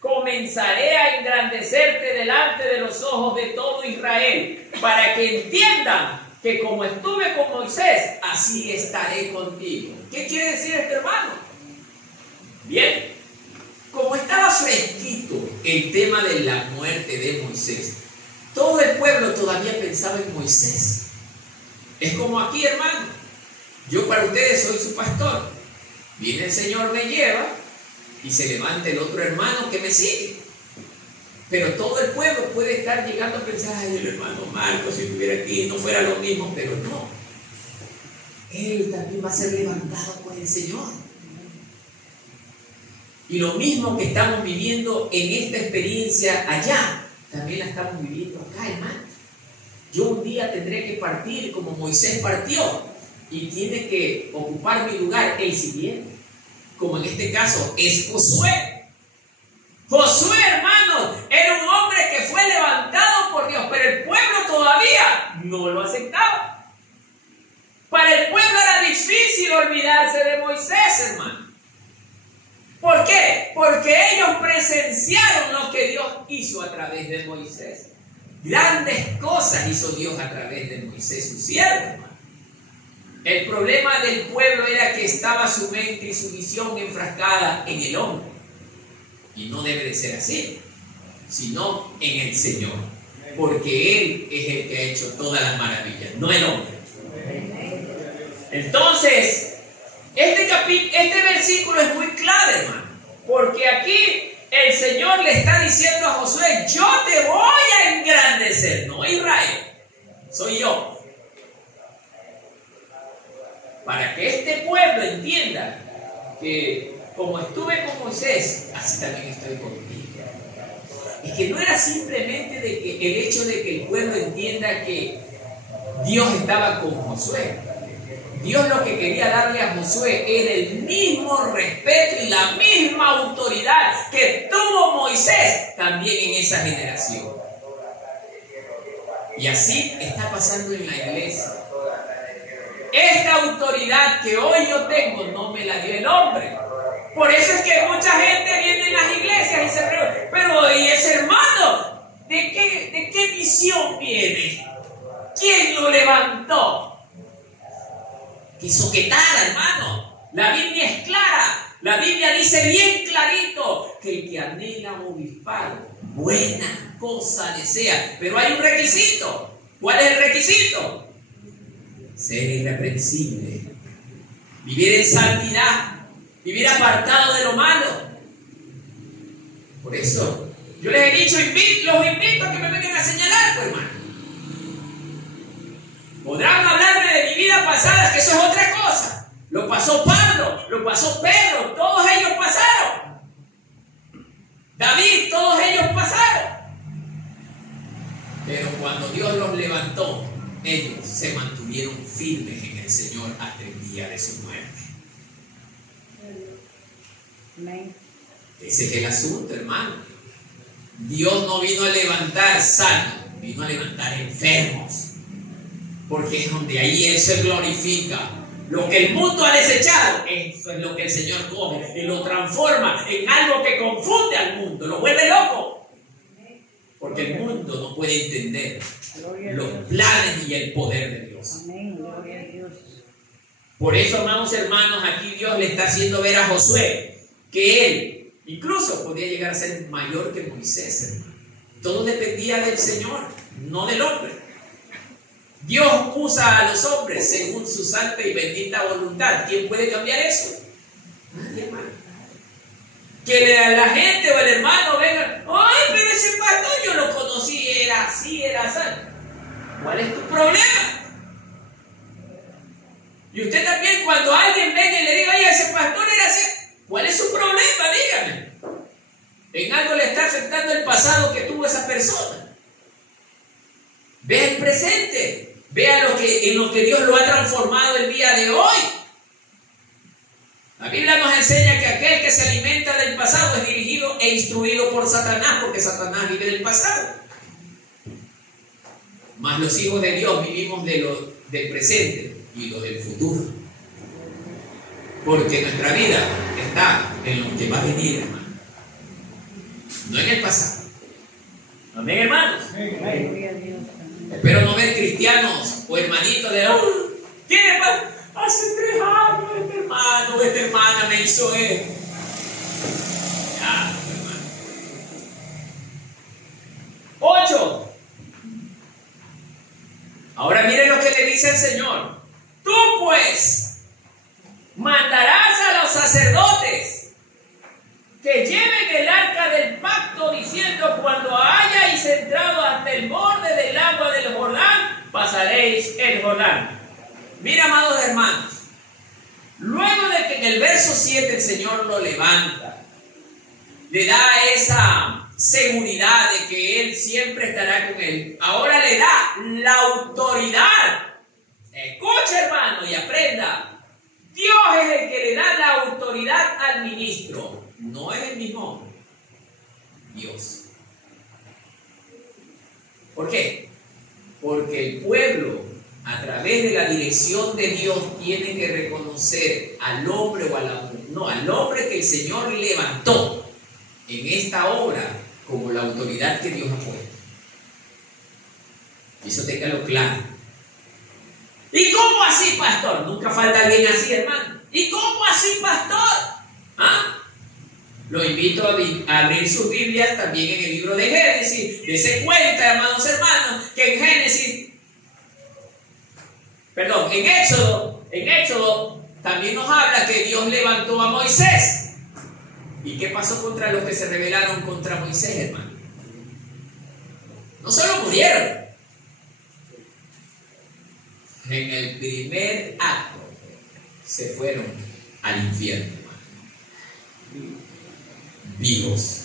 comenzaré a engrandecerte delante de los ojos de todo Israel, para que entiendan que como estuve con Moisés, así estaré contigo. ¿Qué quiere decir este hermano? Bien, como estaba fresquito el tema de la muerte de Moisés, todo el pueblo todavía pensaba en Moisés. Es como aquí, hermano. Yo para ustedes soy su pastor. Viene el Señor, me lleva y se levanta el otro hermano que me sigue. Pero todo el pueblo puede estar llegando a pensar, ay, el hermano Marcos, si estuviera aquí, no fuera lo mismo, pero no. Él también va a ser levantado por el Señor. Y lo mismo que estamos viviendo en esta experiencia allá, también la estamos viviendo acá, hermano. Yo un día tendré que partir como Moisés partió y tiene que ocupar mi lugar el siguiente. Como en este caso es Josué. Josué, hermanos, era un hombre que fue levantado por Dios, pero el pueblo todavía no lo aceptaba. Para el pueblo era difícil olvidarse de Moisés, hermano. ¿Por qué? Porque ellos presenciaron lo que Dios hizo a través de Moisés. Grandes cosas hizo Dios a través de Moisés, su siervo, hermano. El problema del pueblo era que estaba su mente y su visión enfrascada en el hombre. Y no debe de ser así, sino en el Señor. Porque Él es el que ha hecho todas las maravillas, no el hombre. Entonces, este versículo es muy clave, hermano. Porque aquí el Señor le está diciendo a Josué, yo te voy a engrandecer, no Israel, soy yo. Para que este pueblo entienda que como estuve con Moisés, así también estoy contigo. Es que no era simplemente de que el hecho de que el pueblo entienda que Dios estaba con Josué. Dios lo que quería darle a Josué era el mismo respeto y la misma autoridad que tuvo Moisés también en esa generación. Y así está pasando en la iglesia. Esta autoridad que hoy yo tengo no me la dio el hombre. Por eso es que mucha gente viene en las iglesias y se pregunta, pero ¿y ese hermano? ¿De qué misión viene? ¿Quién lo levantó? Que soquetara, hermano. La Biblia es clara. La Biblia dice bien clarito que el que anhela obispado, buena cosa desea. Pero hay un requisito. ¿Cuál es el requisito? Ser irreprensible. Vivir en santidad. Vivir apartado de lo malo. Por eso, yo les he dicho, los invito a que me vengan a señalar, pues, hermano. Podrán hablarme de mi vida pasada, que eso es otra cosa. Lo pasó Pablo, lo pasó Pedro, todos ellos pasaron. David, todos ellos pasaron. Pero cuando Dios los levantó, ellos se mantuvieron firmes en el Señor hasta el día de su muerte. Ese es el asunto, hermano. Dios no vino a levantar sanos, vino a levantar enfermos. Porque es donde ahí Él se glorifica. Lo que el mundo ha desechado, eso es lo que el Señor coge y lo transforma en algo que confunde al mundo, lo vuelve loco. Porque el mundo no puede entender los planes y el poder de Dios. Por eso, amados hermanos, aquí Dios le está haciendo ver a Josué que él incluso podía llegar a ser mayor que Moisés, hermano. Todo dependía del Señor, no del hombre. Dios usa a los hombres según su santa y bendita voluntad. ¿Quién puede cambiar eso? Nadie, hermano. Que la gente o el hermano venga, ay, pero ese pastor yo lo conocí, era así, era así. ¿Cuál es tu problema? Y usted también, cuando alguien venga y le diga, oye, ese pastor era así, ¿cuál es su problema? Dígame. En algo le está afectando el pasado que tuvo esa persona. Vea el presente. Vea en lo que Dios lo ha transformado el día de hoy. La Biblia nos enseña que aquel que se alimenta del pasado es dirigido e instruido por Satanás, porque Satanás vive del pasado. Mas los hijos de Dios vivimos del presente y lo del futuro. Porque nuestra vida está en lo que va a venir, hermano. No en el pasado. Amén, hermanos. Espero no ver cristianos o hermanitos de ¿qué pasa? Hace 3 años este hermano o esta hermana me hizo esto. Ya, hermano. 8. Ahora miren lo que le dice el Señor. Tú pues mandarás a los sacerdotes que lleven el arca del pacto, diciendo: cuando hayáis entrado hasta el borde del agua del Jordán, pasaréis el Jordán. Mira, amados hermanos, luego de que en el verso 7 el Señor lo levanta, le da esa seguridad de que Él siempre estará con él, ahora le da la autoridad. Escucha, hermano, y aprenda. Dios es el que le da la autoridad al ministro, no es el mismo hombre. Dios. ¿Por qué? Porque el pueblo, a través de la dirección de Dios, tiene que reconocer al hombre o a la mujer, no, al hombre que el Señor levantó en esta obra como la autoridad que Dios ha puesto. Eso téngalo claro. ¿Y cómo así, pastor? Nunca falta alguien así, hermano. ¿Y cómo así, pastor? ¿Ah? Lo invito a abrir sus Biblias también en el libro de Génesis. Dese cuenta, amados hermanos, que en Éxodo también nos habla que Dios levantó a Moisés. ¿Y qué pasó contra los que se rebelaron contra Moisés, hermano? No solo murieron. En el primer acto se fueron al infierno, hermano. Vivos.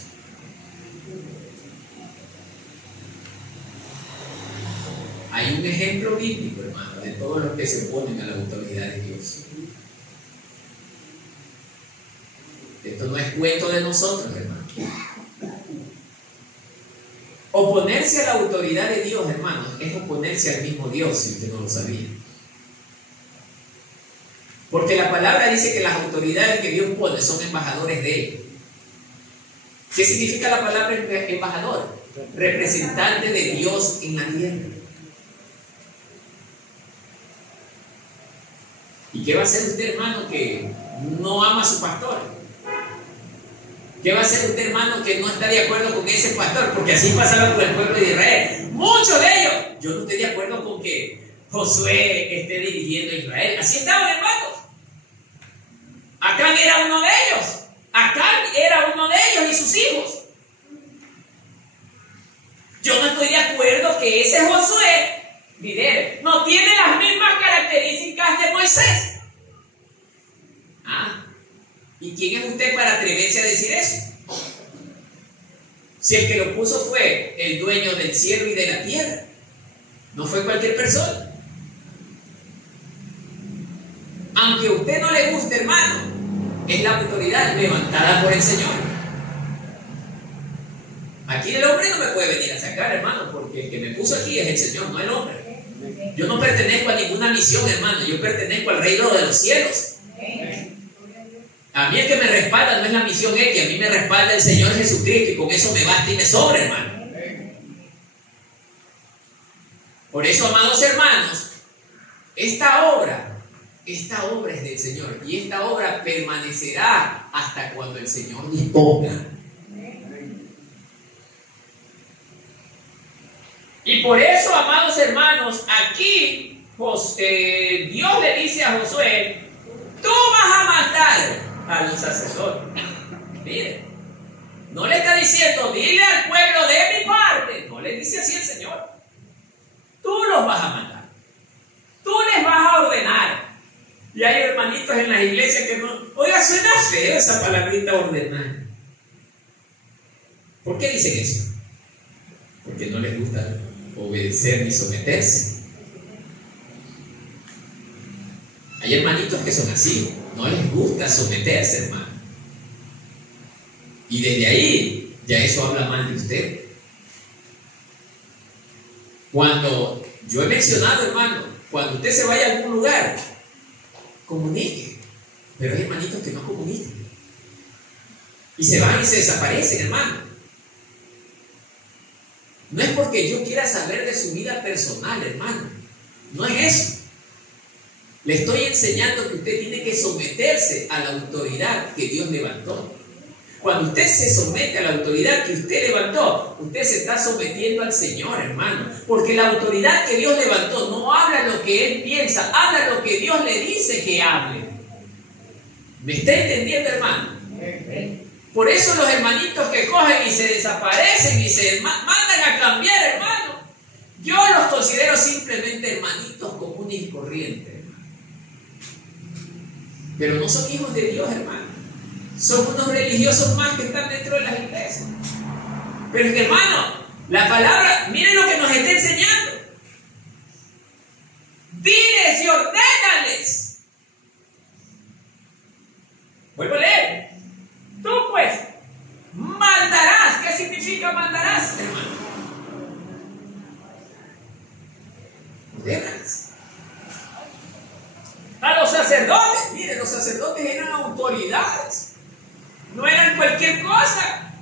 Hay un ejemplo bíblico, hermano, de todos los que se oponen a la autoridad de Dios. Esto no es cuento de nosotros, hermano. Oponerse a la autoridad de Dios, hermanos, es oponerse al mismo Dios, si usted no lo sabía. Porque la palabra dice que las autoridades que Dios pone son embajadores de Él. ¿Qué significa la palabra embajador? Representante de Dios en la tierra. ¿Y qué va a hacer usted, hermano, que no ama a su pastor? ¿Qué va a hacer usted, hermano, que no está de acuerdo con ese pastor? Porque así pasaba con el pueblo de Israel. Muchos de ellos. Yo no estoy de acuerdo con que Josué esté dirigiendo a Israel. Así estaban, hermanos. Acán era uno de ellos. Acán era uno de ellos y sus hijos. Yo no estoy de acuerdo que ese Josué, líder, no tiene las mismas características de Moisés. ¿Y quién es usted para atreverse a decir eso? Si el que lo puso fue el dueño del cielo y de la tierra, no fue cualquier persona. Aunque a usted no le guste, hermano, es la autoridad levantada por el Señor. Aquí el hombre no me puede venir a sacar, hermano, porque el que me puso aquí es el Señor, no el hombre. Yo no pertenezco a ninguna misión, hermano, yo pertenezco al reino de los cielos. A mí el que me respalda no es la misión X, a mí me respalda el Señor Jesucristo, y con eso me basta y me sobra, hermano. Por eso, amados hermanos, esta obra es del Señor, y esta obra permanecerá hasta cuando el Señor disponga. Y por eso, amados hermanos, aquí Dios le dice a Josué: tú vas a matar a los sacerdotes. Mire, no le está diciendo: dile al pueblo de mi parte. No le dice así el Señor. Tú los vas a matar. Tú les vas a ordenar. Y hay hermanitos en las iglesias que no... Oiga, suena feo esa palabrita ordenar. ¿Por qué dicen eso? Porque no les gusta obedecer ni someterse. Hay hermanitos que son así. No les gusta someterse, hermano. Y desde ahí, ya eso habla mal de usted. Cuando yo he mencionado, hermano, cuando usted se vaya a algún lugar, comunique. Pero hay hermanitos que no comunican. Y se van y se desaparecen, hermano. No es porque yo quiera saber de su vida personal, hermano. No es eso. Le estoy enseñando que usted tiene que someterse a la autoridad que Dios levantó. Cuando usted se somete a la autoridad que usted levantó, usted se está sometiendo al Señor, hermano. Porque la autoridad que Dios levantó no habla lo que Él piensa, habla lo que Dios le dice que hable. ¿Me está entendiendo, hermano? Por eso los hermanitos que cogen y se desaparecen y se mandan a cambiar, hermano, yo los considero simplemente hermanitos comunes y corrientes, hermano. Pero no son hijos de Dios, hermano. Son unos religiosos más que están dentro de las iglesias. Pero es que, hermano, la palabra, miren lo que nos está enseñando. Diles y ordénales. Vuelvo a leer. Tú pues mandarás. ¿Qué significa mandarás, hermano? Ordénales. A los sacerdotes. Miren, los sacerdotes eran autoridades. No eran cualquier cosa.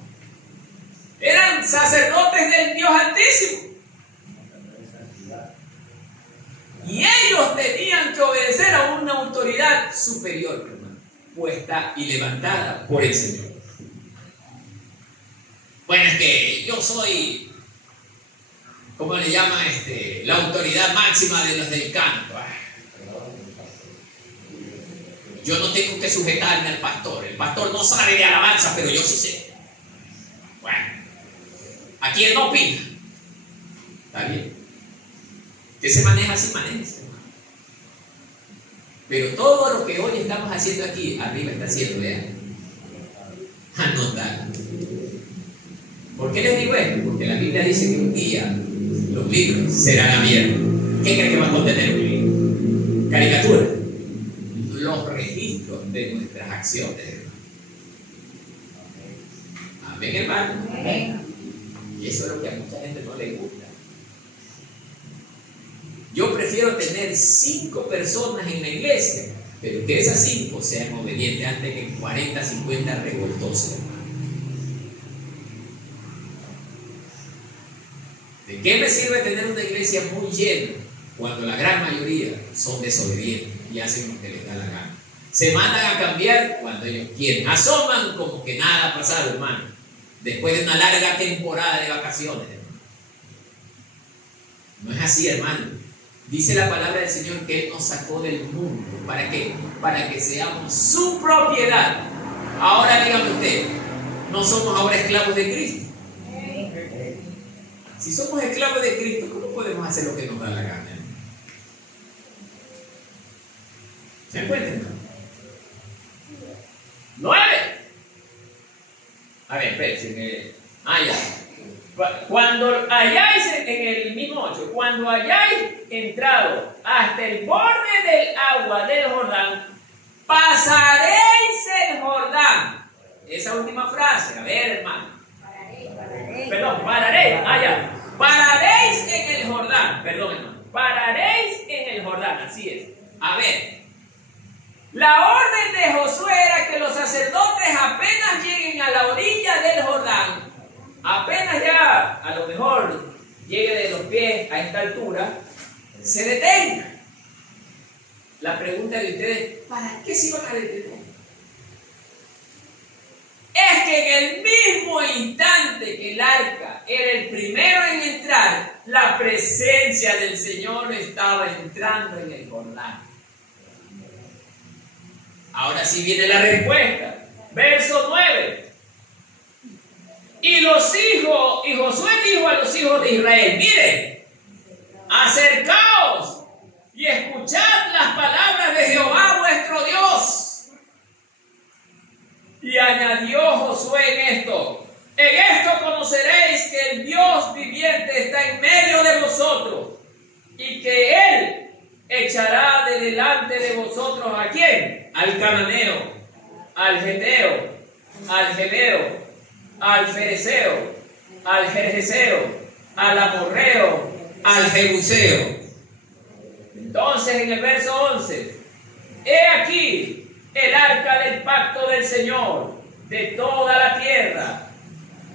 Eran sacerdotes del Dios Altísimo. Y ellos tenían que obedecer a una autoridad superior, hermano, puesta y levantada por el Señor. Bueno, es que yo soy, ¿cómo le llama la autoridad máxima de los del canto? Yo no tengo que sujetarme al pastor. El pastor no sabe de alabanza, pero yo sí sé. Bueno, aquí él no opina. Está bien. Usted se maneja así, manéjese, hermano. Pero todo lo que hoy estamos haciendo aquí, arriba está haciendo, vean. Anotar. ¿Por qué les digo esto? Porque la Biblia dice que un día los libros serán abiertos. ¿Qué creen que va a contener un libro? Caricatura. Los registros de nuestras acciones, hermano. Amén, hermano. Amén. Y eso es lo que a mucha gente no le gusta. Yo prefiero tener 5 personas en la iglesia, pero que esas 5 sean obedientes antes que 40, 50 revoltosos, hermano. ¿De qué me sirve tener una iglesia muy llena cuando la gran mayoría son desobedientes y hacen lo que les da la gana? Se mandan a cambiar cuando ellos quieren. Asoman como que nada ha pasado, hermano. Después de una larga temporada de vacaciones, hermano. No es así, hermano. Dice la palabra del Señor que Él nos sacó del mundo. ¿Para qué? Para que seamos su propiedad. Ahora dígame usted, ¿no somos ahora esclavos de Cristo? Si somos esclavos de Cristo, ¿cómo podemos hacer lo que nos da la gana? ¿Se encuentran? 9. A ver, espérense. Ya. Cuando hayáis, en el mismo 8, cuando hayáis entrado hasta el borde del agua del Jordán, pasaréis el Jordán. Esa última frase, a ver, hermano. Pararéis. Ya. Pararéis en el Jordán. Perdón, hermano. Pararéis en el Jordán, así es. A ver. La orden de Josué era que los sacerdotes apenas lleguen a la orilla del Jordán, apenas ya a lo mejor llegue de los pies a esta altura, se detengan. La pregunta de ustedes, ¿para qué se iban a detener? Es que en el mismo instante que el arca era el primero en entrar, la presencia del Señor estaba entrando en el Jordán. Ahora sí viene la respuesta. Verso 9. Y Josué dijo a los hijos de Israel, miren, acercaos y escuchad las palabras de Jehová vuestro Dios. Y añadió Josué en esto conoceréis que el Dios viviente está en medio de vosotros y que Él echará de delante de vosotros ¿a quién? Al cananeo, al geteo, al jebeo, al fereceo, al jerjeseo, al amorreo, al jebuseo. Entonces en el verso 11, he aquí el arca pacto del Señor de toda la tierra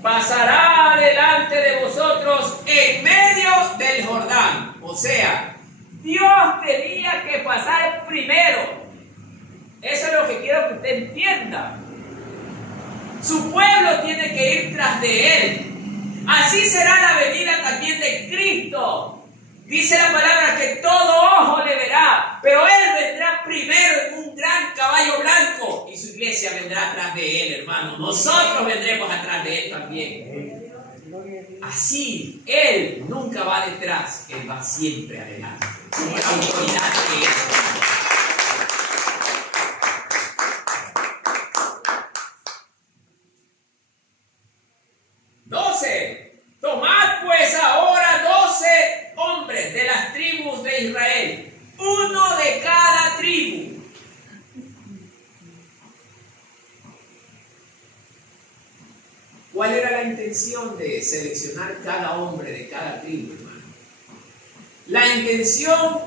pasará delante de vosotros en medio del Jordán. O sea, Dios tenía que pasar primero. Eso es lo que quiero que usted entienda. Su pueblo tiene que ir tras de él. Así será la venida también de Cristo. Dice la palabra que todo ojo le verá, pero Él vendrá primero en un gran caballo blanco y su iglesia vendrá atrás de Él, hermano. Nosotros vendremos atrás de Él también. Así, Él nunca va detrás, Él va siempre adelante. Como la autoridad que es. 12. Tomad pues ahora 12 hombres de las tribus de Israel, uno de cada tribu. ¿Cuál era la intención de seleccionar cada hombre de cada tribu, hermano? La intención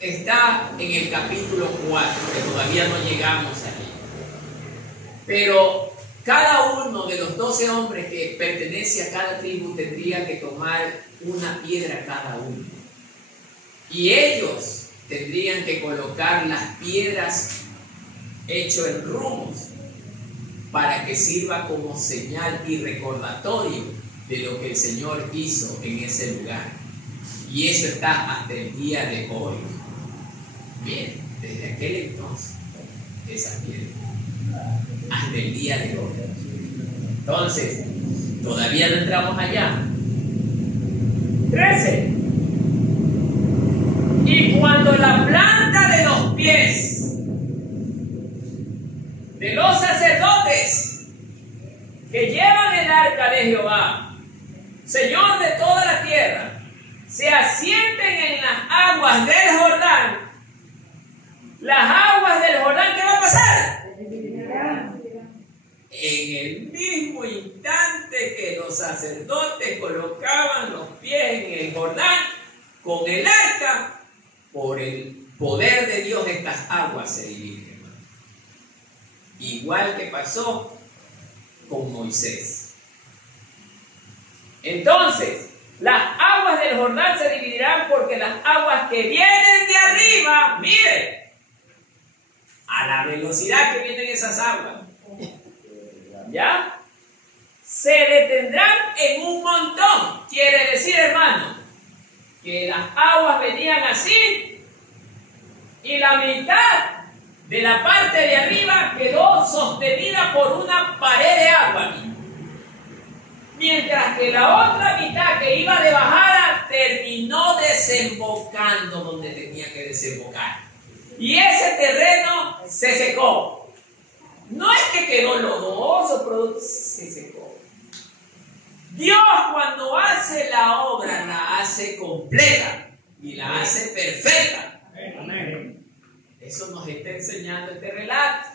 está en el capítulo 4, que todavía no llegamos allí. Pero cada uno de los 12 hombres que pertenece a cada tribu tendría que tomar una piedra cada uno. Y ellos tendrían que colocar las piedras hechas en rumos para que sirva como señal y recordatorio de lo que el Señor hizo en ese lugar. Y eso está hasta el día de hoy. Bien, desde aquel entonces, esa piedra. Hasta el día de hoy. Entonces, todavía no entramos allá. 13. Y cuando la planta de los pies de los sacerdotes que llevan el arca de Jehová, Señor de toda la tierra, se asienten en las aguas del Jordán, las aguas del Jordán, ¿qué va a pasar? En el mismo instante que los sacerdotes colocaban los pies en el Jordán con el arca, por el poder de Dios estas aguas se dividen. Igual que pasó con Moisés. Entonces, las aguas del Jordán se dividirán porque las aguas que vienen de arriba, mire, a la velocidad que vienen esas aguas, ¿ya? Se detendrán en un montón. Quiere decir, hermano, que las aguas venían así y la mitad de la parte de arriba quedó sostenida por una pared de agua, mientras que la otra mitad que iba de bajada terminó desembocando donde tenía que desembocar. Y ese terreno se secó. No es que quedó lodoso, pero se secó. Dios, cuando hace la obra, la hace completa y la hace perfecta. Amén. Eso nos está enseñando este relato.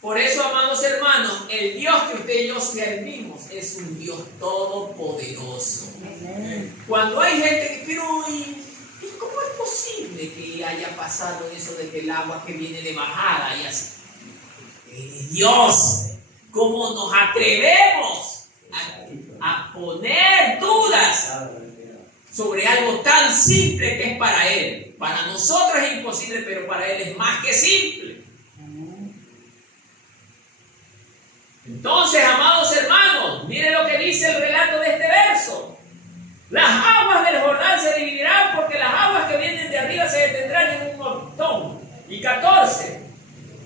Por eso, amados hermanos, el Dios que usted y yo servimos es un Dios todopoderoso. Cuando hay gente que, pero ¿y cómo es posible que haya pasado eso de que el agua que viene de bajada y así? Dios, ¿cómo nos atrevemos a poner dudas sobre algo tan simple que es para Él? Para nosotros es imposible, pero para Él es más que simple. Entonces, amados hermanos, miren lo que dice el relato de este verso. Las aguas del Jordán se dividirán porque las aguas que vienen de arriba se detendrán en un montón. Y 14.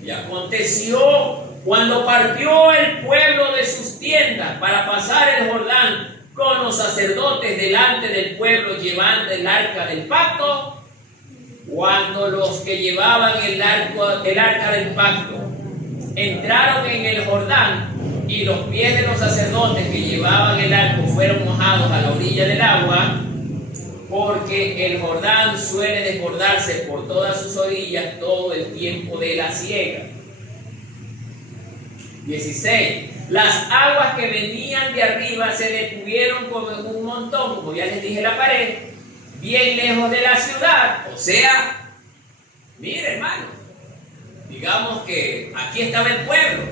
Y aconteció cuando partió el pueblo de sus tiendas para pasar el Jordán con los sacerdotes delante del pueblo llevando el arca del pacto, cuando los que llevaban el arca del pacto entraron en el Jordán y los pies de los sacerdotes que llevaban el arco fueron mojados a la orilla del agua, porque el Jordán suele desbordarse por todas sus orillas todo el tiempo de la siega. 16. Las aguas que venían de arriba se detuvieron como en un montón, como ya les dije, la pared, bien lejos de la ciudad. O sea, mire, hermano, Digamos que aquí estaba el pueblo,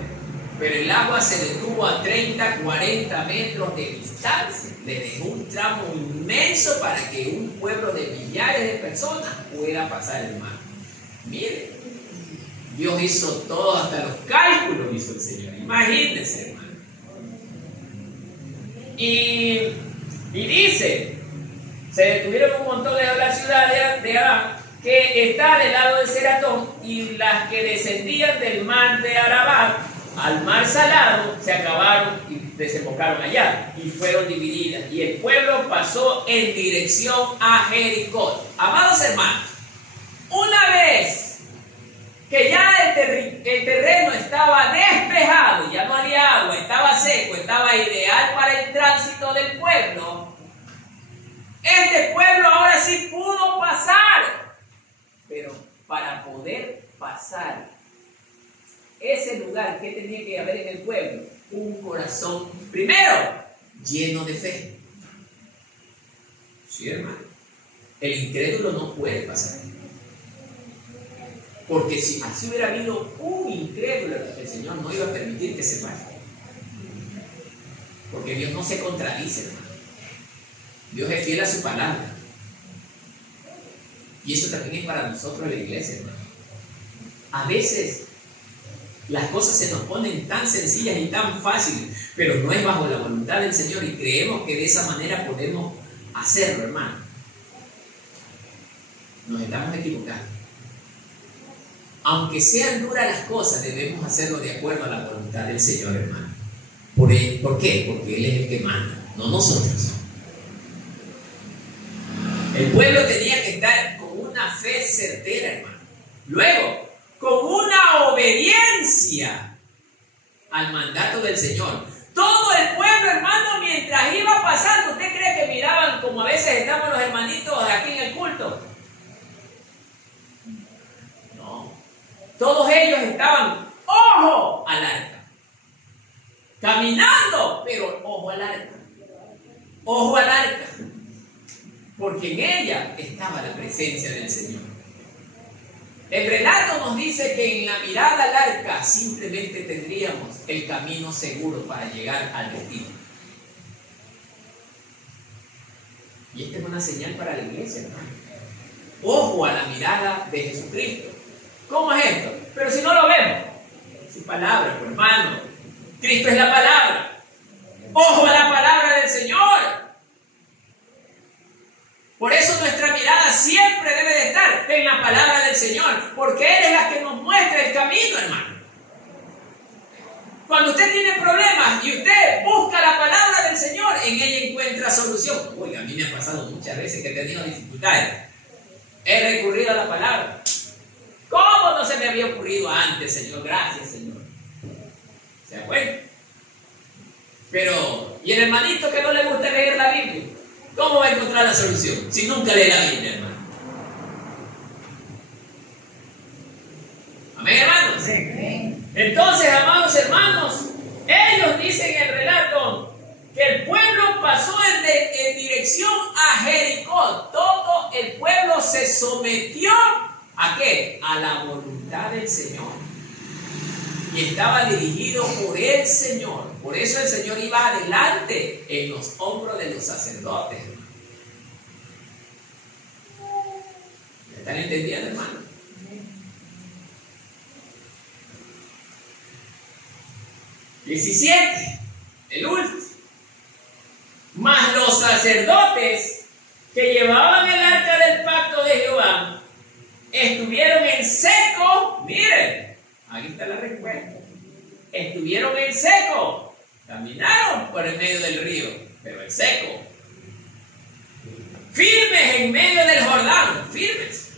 pero el agua se detuvo a 30, 40 metros de distancia. Le dejó un tramo inmenso para que un pueblo de millares de personas pueda pasar el mar. Miren, Dios hizo todo, hasta los cálculos hizo el Señor. Imagínense, hermano. Y dice, se detuvieron un montón de la ciudad de Arab, que está del lado de Seratón, y las que descendían del mar de Arabat al mar salado se acabaron y desembocaron allá y fueron divididas, y el pueblo pasó en dirección a Jericó. Amados hermanos, una vez que ya el terreno estaba despejado, ya no había agua, estaba seco, estaba ideal para el tránsito del pueblo, este pueblo ahora sí pudo pasar. Pero para poder pasar ese lugar, ¿qué tenía que haber en el pueblo? Un corazón, primero, lleno de fe. Sí, hermano. El incrédulo no puede pasar. Porque si así hubiera habido un incrédulo, el Señor no iba a permitir que se pase. Porque Dios no se contradice, hermano. Dios es fiel a su palabra. Y eso también es para nosotros en la iglesia, hermano. A veces las cosas se nos ponen tan sencillas y tan fáciles, pero no es bajo la voluntad del Señor, y creemos que de esa manera podemos hacerlo, hermano. Nos estamos equivocando. Aunque sean duras las cosas, debemos hacerlo de acuerdo a la voluntad del Señor, hermano. ¿Por qué? Porque Él es el que manda, no nosotros. El pueblo tenía que estar con una fe certera, hermano. Luego, con una obediencia al mandato del Señor. Todo el pueblo, hermano, mientras iba pasando, ¿usted cree que miraban como a veces estamos los hermanitos aquí en el culto? No. Todos ellos estaban, ojo al arca. Caminando, pero ojo al arca. Ojo al arca. Porque en ella estaba la presencia del Señor. El relato nos dice que en la mirada al arca simplemente tendríamos el camino seguro para llegar al destino. Y esta es una señal para la iglesia, hermano. Ojo a la mirada de Jesucristo. ¿Cómo es esto? Pero si no lo vemos, su palabra, hermano. Cristo es la palabra. Ojo a la palabra del Señor. Por eso nuestra mirada siempre debe de estar en la palabra del Señor, porque Él es la que nos muestra el camino, hermano. Cuando usted tiene problemas y usted busca la palabra del Señor, en ella encuentra solución. Oiga, a mí me ha pasado muchas veces que he tenido dificultades. He recurrido a la palabra. ¿Cómo no se me había ocurrido antes, Señor? Gracias, Señor. O sea, bueno. Pero, ¿y el hermanito que no le gusta leer la Biblia? ¿Cómo va a encontrar la solución si nunca lee la Biblia, hermano? Amén, hermanos. Sí. Entonces, amados hermanos, ellos dicen en el relato que el pueblo pasó en dirección a Jericó. Todo el pueblo se sometió ¿a qué? A la voluntad del Señor. Y estaba dirigido por el Señor. Por eso el Señor iba adelante en los hombros de los sacerdotes. ¿Me están entendiendo, hermano? XVII, el último. Mas los sacerdotes que llevaban el arca del pacto de Jehová estuvieron en seco. Miren, ahí está la respuesta. Estuvieron en seco. Caminaron por el medio del río, pero en seco. Firmes en medio del Jordán, firmes.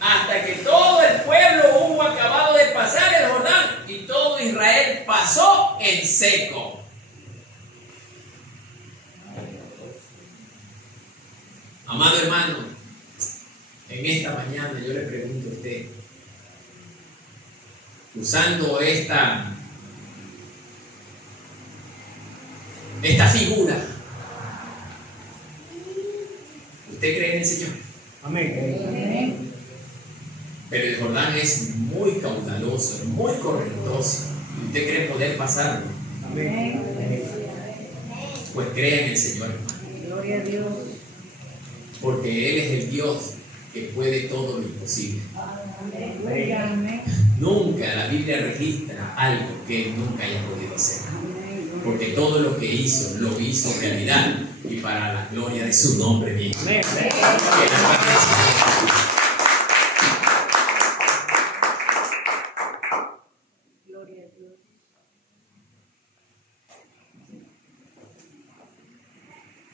Hasta que todo el pueblo hubo acabado de pasar el Jordán y todo Israel pasó en seco. Amado hermano, en esta mañana yo le pregunto a usted, usando esta figura, ¿usted cree en el Señor? Amén. Pero el Jordán es muy caudaloso, muy correntoso. ¿Y usted cree poder pasarlo? Amén. Pues cree en el Señor. Gloria a Dios. Porque Él es el Dios que puede todo lo imposible. Amén. Nunca la Biblia registra algo que Él nunca haya podido hacer. Porque todo lo que hizo, lo hizo realidad y para la gloria de su nombre mismo. Amén. Que la paz del Señor.